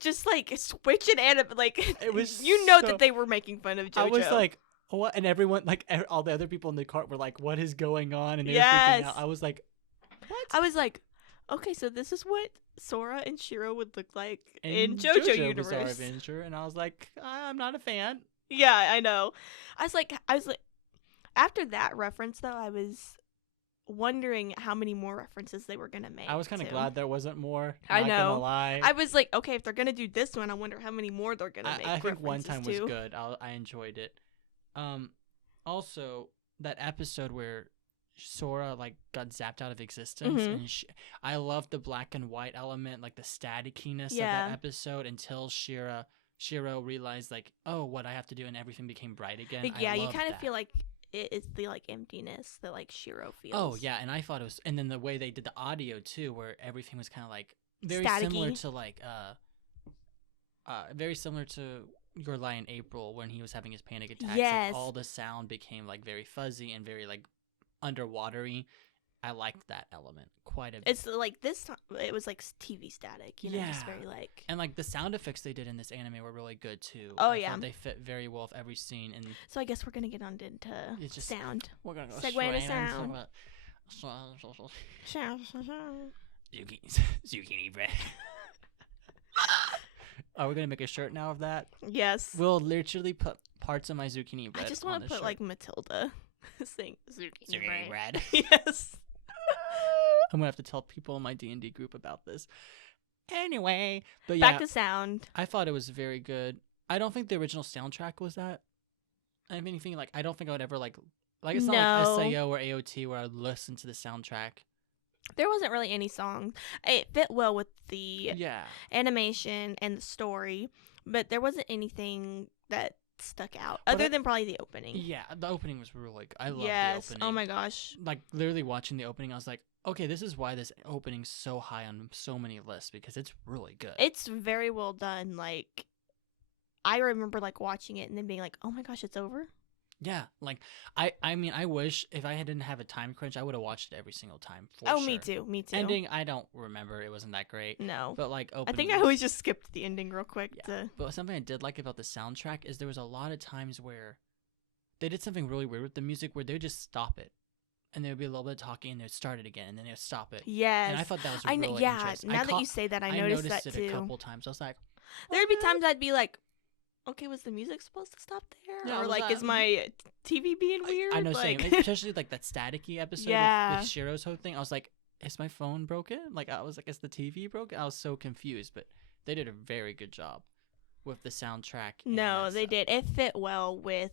just like switching like It was you know so- that they were making fun of JoJo. I was like, what? And everyone, like, all the other people in the cart were like, what is going on? And they were Yes. freaking out. I was like, what? I was like, okay, so this is what Sora and Shiro would look like in And JoJo Bizarre universe. Adventure. And I was like, I'm not a fan. Yeah, I know. I was like, after that reference though, I was wondering how many more references they were gonna make. I was kind of too. glad there wasn't more. I Not know. gonna lie. I was like, okay, if they're gonna do this one, I wonder how many more they're gonna make. I think one references time was to. good. I enjoyed it. Also, that episode where Sora like got zapped out of existence, Mhm. and I loved the black and white element, like the staticiness Yeah. of that episode until Shiro realized like, oh, what I have to do, and everything became bright again. Like, I yeah, you loved kind of that. feel like it's the like emptiness that like Shiro feels. Oh yeah, and I thought it was, and then the way they did the audio too, where everything was kind of like very similar Staticky. to like very similar to Your Lie in April when he was having his panic attacks. Yes. Like, all the sound became like very fuzzy and very like underwatery. I liked that element quite a bit. It's like this time it was like TV static, you know, just Yeah. very like. And like the sound effects they did in this anime were really good too. Oh, I yeah. thought they fit very well with every scene, and So I guess we're gonna get on into It's just- sound. we're gonna go Segue into straight sound. Zucchini bread. Are we gonna make a shirt now of that? Yes. We'll literally put parts of my zucchini bread. I just want want to put like Matilda saying zucchini, zucchini bread. Yes. I'm gonna have to tell people in my D&D group about this. Anyway, but Back yeah, to sound. I thought it was very good. I don't think the original soundtrack was that. I mean, like I don't think I would ever like it's not No. like SAO or AOT where I would listen to the soundtrack There wasn't really any songs. It fit well with the Yeah. animation and the story, but there wasn't anything that stuck out But other than probably the opening. Yeah, the opening was really good. I love Yes. the opening. Oh my gosh. Like, literally watching the opening, I was like, okay, this is why this opening's so high on so many lists, because it's really good. It's very well done. Like, I remember like watching it and then being like, oh my gosh, it's over. Yeah, like, I mean, I wish if I didn't have a time crunch, I would have watched it every single time, for Oh, sure. me too. Me too. Ending, I don't remember. It wasn't that great. No. But, like, I opening... think I always just skipped the ending real quick. Yeah. But something I did like about the soundtrack is there was a lot of times where they did something really weird with the music where they would just stop it. And there would be a little bit of talking, and they'd start it again, and then they'd stop it. Yes. And I thought that was really interesting. Now that you say that, I noticed that it too. a couple times. I was like, there'd be times I'd be like, okay, was the music supposed to stop there? Yeah, or was like, that- is my TV being weird? I know, like, same. Especially like that staticky episode Yeah. with Shiro's whole thing. I was like, is my phone broken? Like, I was like, is the TV broken? I was so confused, but they did a very good job with the soundtrack. and No, that they stuff. did. It fit well with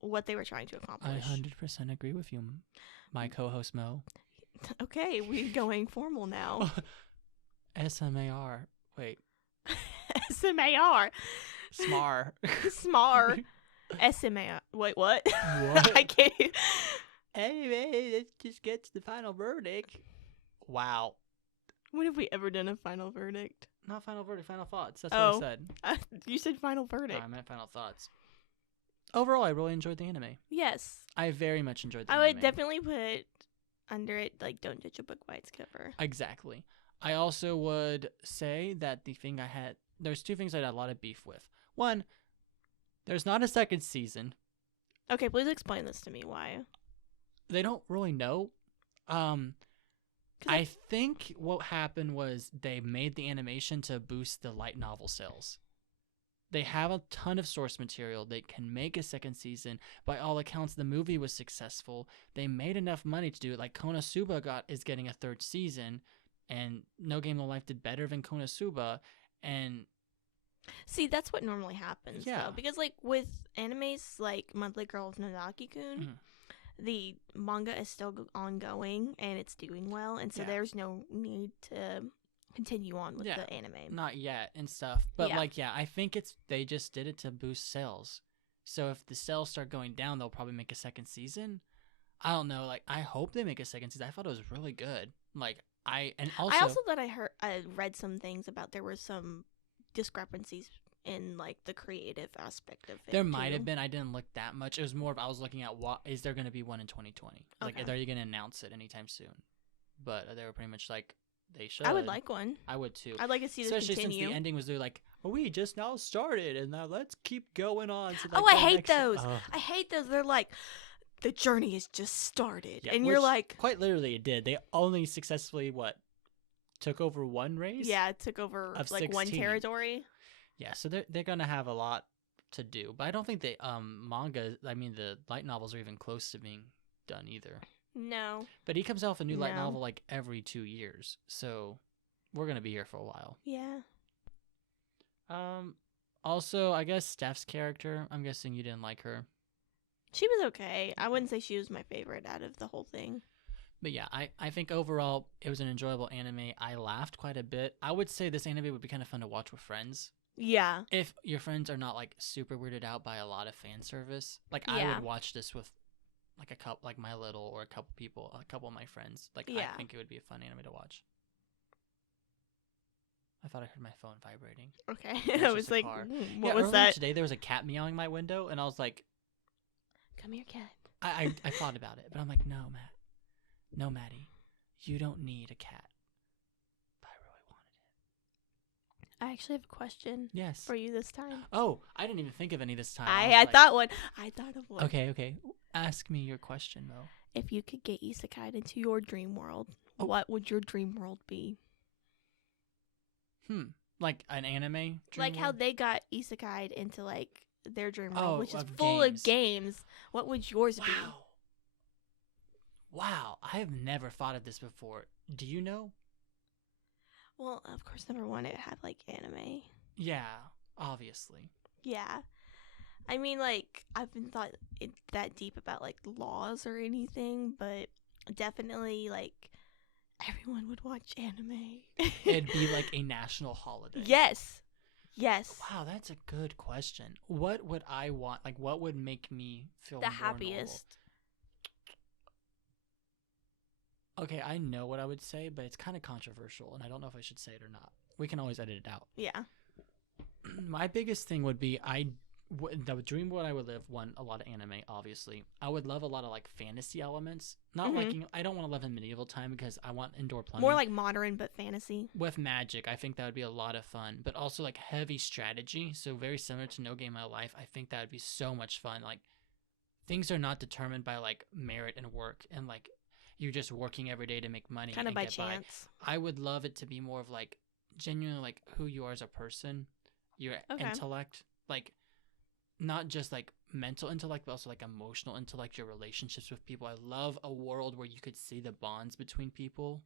what they were trying to I accomplish. 100% agree with you, my co-host Mo. Okay, we're going formal now. SMAR. Wait, SMAR. SMAR. Smar. SMAR. Wait, what? What? I can't. Anyway, let's just get to the final verdict. Wow. When have we ever done a final verdict? Not final verdict, final thoughts. That's Oh. what I said. You said final No, verdict. I meant final thoughts. Overall, I really enjoyed the anime. Yes. I very much enjoyed the I anime. would definitely put under it, like, don't judge a book by its cover. Exactly. I also would say that there's two things I had a lot of beef with. One, there's not a second season. Okay, please explain this to me. Why? They don't really know. I think what happened was they made the animation to boost the light novel sales. They have a ton of source material. They can make a second season. By all accounts, the movie was successful. They made enough money to do it. Like Konosuba is getting a third season, and No Game No Life did better than Konosuba. And See, that's what normally happens, Yeah. though. Because, like, with animes like Monthly Girl of Nodaki-kun, Mhm. the manga is still ongoing, and it's doing well, and so Yeah. there's no need to continue on with Yeah. the anime. not yet and stuff. But Yeah. I think they just did it to boost sales. So if the sales start going down, they'll probably make a second season. I don't know. Like, I hope they make a second season. I thought it was really good. Like, I also thought I read some things about there were some discrepancies in, like, the creative aspect of it. there might too. have been. I didn't look that much. It was more of I was looking at what is there going to be one in 2020? Like, Okay. are you going to announce it anytime soon? But they were pretty much like they should. I would like one. I would too. I'd like to see this Especially continue. since the ending was they're like, oh, we just now started, and now let's keep going on. To, Oh, like, I the hate next- those. Ugh. I hate those. They're like, the journey has just started, Yeah, and you're which like, quite literally it did. They only successfully took over one race. yeah, it took over Of like one 16. territory. Yeah, so they're gonna have a lot to do, but I don't think the light novels are even close to being done either. No. But he comes out with a new light No. novel like every 2 years, so we're gonna be here for a while. Yeah. Also, I guess Steph's character. I'm guessing you didn't like her, She was okay. I wouldn't say she was my favorite out of the whole thing. but yeah, I think overall it was an enjoyable anime. I laughed quite a bit. I would say this anime would be kind of fun to watch with friends. Yeah. If your friends are not like super weirded out by a lot of fan service, like I Yeah. would watch this with like a couple, like my little or a couple of my friends. Like Yeah. I think it would be a fun anime to watch. I thought I heard my phone vibrating. Okay. It's I just was a like, car. what Yeah, was earlier that? Today there was a cat meowing my window, and I was like, Come here, cat. I thought about it, but I'm like, no, Matty, you don't need a cat. But I really wanted it. I actually have a question Yes. for you this time. Oh, I didn't even think of any this time. I was like, thought one. I thought of one. Okay. Ask me your question, Mo. If you could get isekai into your dream world, Oh. what would your dream world be? Like an anime? Dream Like how world? they got isekai into like their dream world, Oh, which is of full games. of games. What would yours be? Wow, I have never thought of this before. Do you know? Well, of course, number one, it had like anime. Yeah, obviously. Yeah. I mean, like, I haven't thought that deep about like laws or anything, but definitely like everyone would watch anime. It'd be like a national holiday. Yes. Yes. Wow, that's a good question. What would I want? Like, what would make me feel The more happiest. normal? Okay, I know what I would say, but it's kind of controversial, and I don't know if I should say it or not. We can always edit it out. Yeah. My biggest thing would be the dream world I would live, a lot of anime, obviously. I would love a lot of like fantasy elements. Not like I don't want to live in medieval time because I want indoor plumbing. More like modern but fantasy. With magic, I think that would be a lot of fun. But also like heavy strategy, so very similar to No Game My Life. I think that would be so much fun. Like things are not determined by like merit and work, and like you're just working every day to make money. Kind of by get chance. by. I would love it to be more of like genuinely like who you are as a person, your intellect, like not just like mental intellect, but also like emotional intellect, your relationships with people. I love a world where you could see the bonds between people,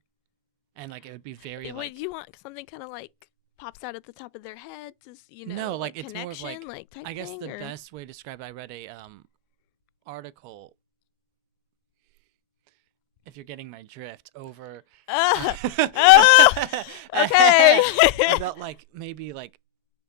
and like it would be very like. Would you want something kind of like pops out at the top of their heads? Is no, like it's connection, more of like type I guess thing, the or? best way to describe it, I read a article. If you're getting my drift over. Okay. About like maybe like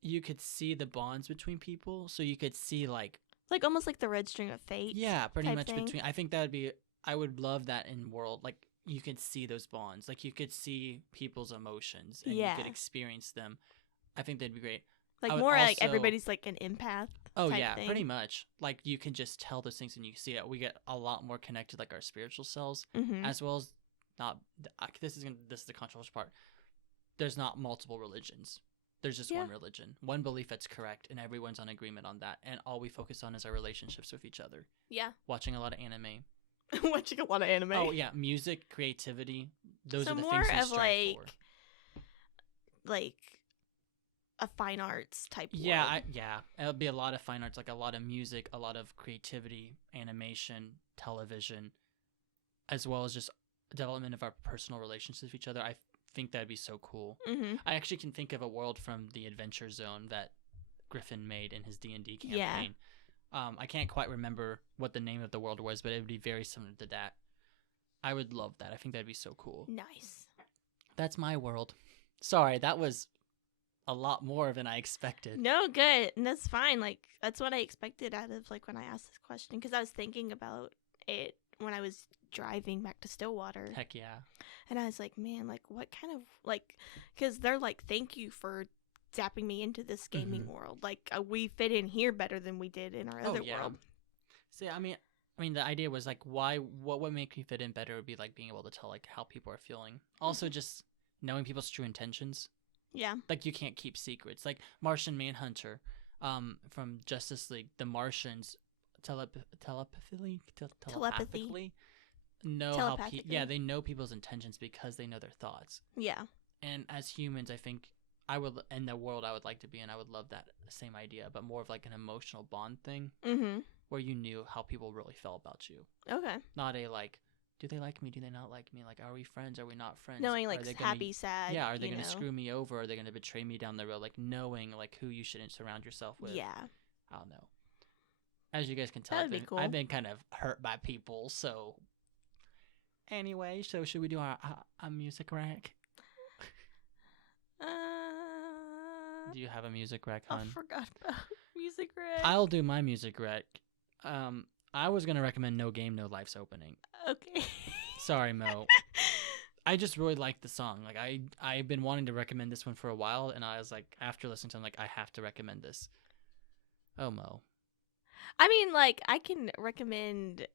you could see the bonds between people, so you could see like almost like the red string of fate. Yeah, pretty type much thing. between. I think that would be. I would love that in world. Like you could see those bonds. Like you could see people's emotions and you could experience them. I think that'd be great. Like more like everybody's like an empath. Oh type yeah, thing. pretty much. Like you can just tell those things and you see it. We get a lot more connected, like our spiritual selves, as well as not. This is the controversial part. There's not multiple religions. There's just one religion, one belief that's correct, and everyone's on agreement on that. And all we focus on is our relationships with each other. Yeah. Watching a lot of anime. Watching a lot of anime. Oh yeah, music, creativity. Those are the more things we of strive for. Like a fine arts type. Yeah, world. It'll be a lot of fine arts, like a lot of music, a lot of creativity, animation, television, as well as just development of our personal relationships with each other. I think that'd be so cool. I actually can think of a world from the Adventure Zone that Griffin made in his D&D campaign. Yeah. I can't quite remember what the name of the world was, but it would be very similar to that. I would love that. I think that'd be so cool. Nice. That's my world. Sorry, that was a lot more than I expected. No, good. And that's fine. Like, that's what I expected out of, like, when I asked this question. Because I was thinking about it when I was driving back to Stillwater. Heck yeah. And I was like, man, like, what kind of, like, because they're like, thank you for zapping me into this gaming world. Like, we fit in here better than we did in our other world. See, I mean, the idea was, like, what would make me fit in better would be, like, being able to tell, like, how people are feeling. Also, just knowing people's true intentions. Yeah. Like, you can't keep secrets. Like, Martian Manhunter from Justice League, the Martians telepathically know how they know people's intentions because they know their thoughts. Yeah. And as humans, I think I would, in the world I would like to be in, I would love that same idea, but more of like an emotional bond thing where you knew how people really felt about you. Okay. Not a like, do they like me? Do they not like me? Like, are we friends? Are we not friends? Knowing like happy, sad. Yeah. Are they going to screw me over? Are they going to betray me down the road? Like knowing like who you shouldn't surround yourself with. Yeah. I don't know. As you guys can tell, I've been kind of hurt by people. So anyway, so should we do our music rack? Do you have a music rack, hon? I forgot about music rack. I'll do my music rack. I was gonna recommend No Game, No Life's opening. Okay. Sorry, Mo. I just really like the song. Like I've been wanting to recommend this one for a while, and I was like, after listening to it, I'm like, I have to recommend this. Oh, Mo. I mean, like, I can recommend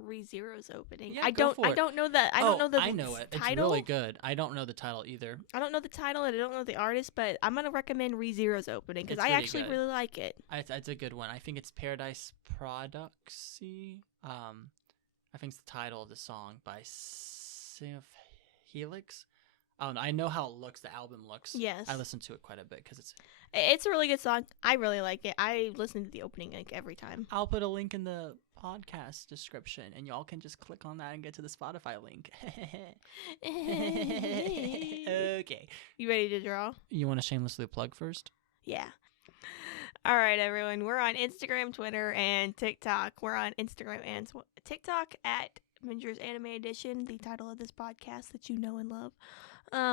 ReZero's opening. Yeah, I don't know that. I don't know the I know it. title. It's really good. I don't know the title either. I don't know the title and I don't know the artist, but I'm gonna recommend ReZero's opening because I actually really like it. It's a good one. I think it's Paradise Productsy. I think it's the title of the song by Sif Helix. I know how it looks. The album looks. Yes. I listen to it quite a bit because it's a really good song. I really like it. I listen to the opening like every time. I'll put a link in the podcast description, and y'all can just click on that and get to the Spotify link. Okay. You ready to draw? You want to shamelessly plug first? Yeah. All right, everyone. We're on Instagram, Twitter, and TikTok. We're on Instagram and TikTok at Avengers Anime Edition, the title of this podcast that you know and love.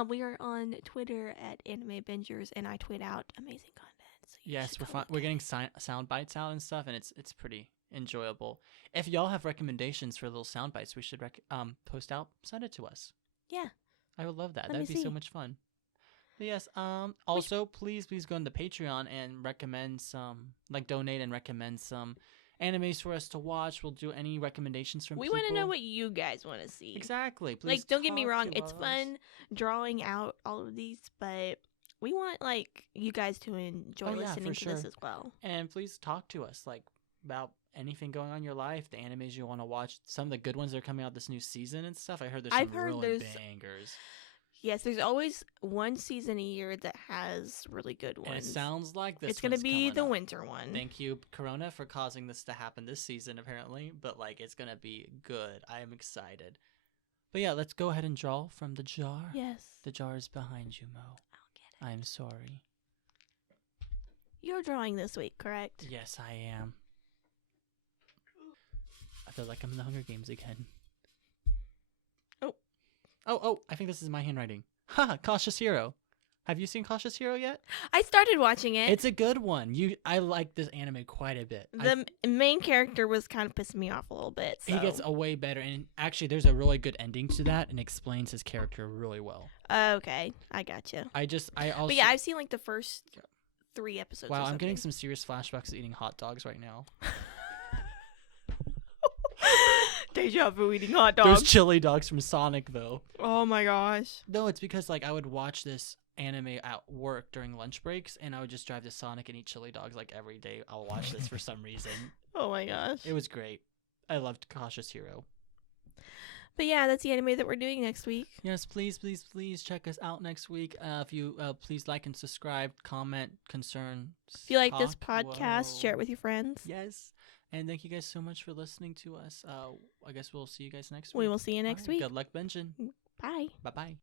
We are on Twitter at Anime Avengers, and I tweet out amazing content. So yes, we're getting sound bites out and stuff, and it's pretty enjoyable. If y'all have recommendations for little sound bites, we should post out. Send it to us. Yeah, I would love that. Let That'd me be so see. much fun. But yes. Also, please go on the Patreon and recommend some, like, donate and recommend some animes for us to watch. We'll do any recommendations from we people. want to know what you guys want to see. Exactly. Please, Like, don't get me talk wrong, to it's us. fun drawing out all of these, but we want like you guys to enjoy Oh, yeah, listening for to this sure. as well. And please talk to us, like, about anything going on in your life, the animes you want to watch, some of the good ones that are coming out this new season and stuff. I heard there's some I've heard really there's- bangers. Yes, there's always one season a year that has really good ones. And it sounds like this it's gonna one's be coming the up. winter one. Thank you, Corona, for causing this to happen this season, apparently. But, like, it's going to be good. I am excited. But, yeah, let's go ahead and draw from the jar. Yes, The jar is behind you, Mo. I'll get it. I'm sorry. You're drawing this week, correct? Yes, I am. I feel like I'm in the Hunger Games again. Oh, I think this is my handwriting. Ha! Cautious Hero. Have you seen Cautious Hero yet? I started watching it. It's a good one. I like this anime quite a bit. The main character was kind of pissing me off a little bit. So. He gets a way better, and actually there's a really good ending to that and explains his character really well. Okay, I gotcha. I also... But yeah, I've seen like the first 3 episodes. Wow, or I'm getting something. some serious flashbacks to eating hot dogs right now. Deja vu eating hot Those chili dogs from Sonic, though. Oh my gosh. No, it's because, like, I would watch this anime at work during lunch breaks, and I would just drive to Sonic and eat chili dogs, like, every day. I'll watch this for some reason. Oh my gosh. It was great. I loved Cautious Hero. But yeah, that's the anime that we're doing next week. Yes, please check us out next week. If you please like and subscribe, comment, concern. If you like this podcast, share it with your friends. Yes. And thank you guys so much for listening to us. I guess we'll see you guys next week. We will see you next week. Good luck binging. Bye. Bye-bye.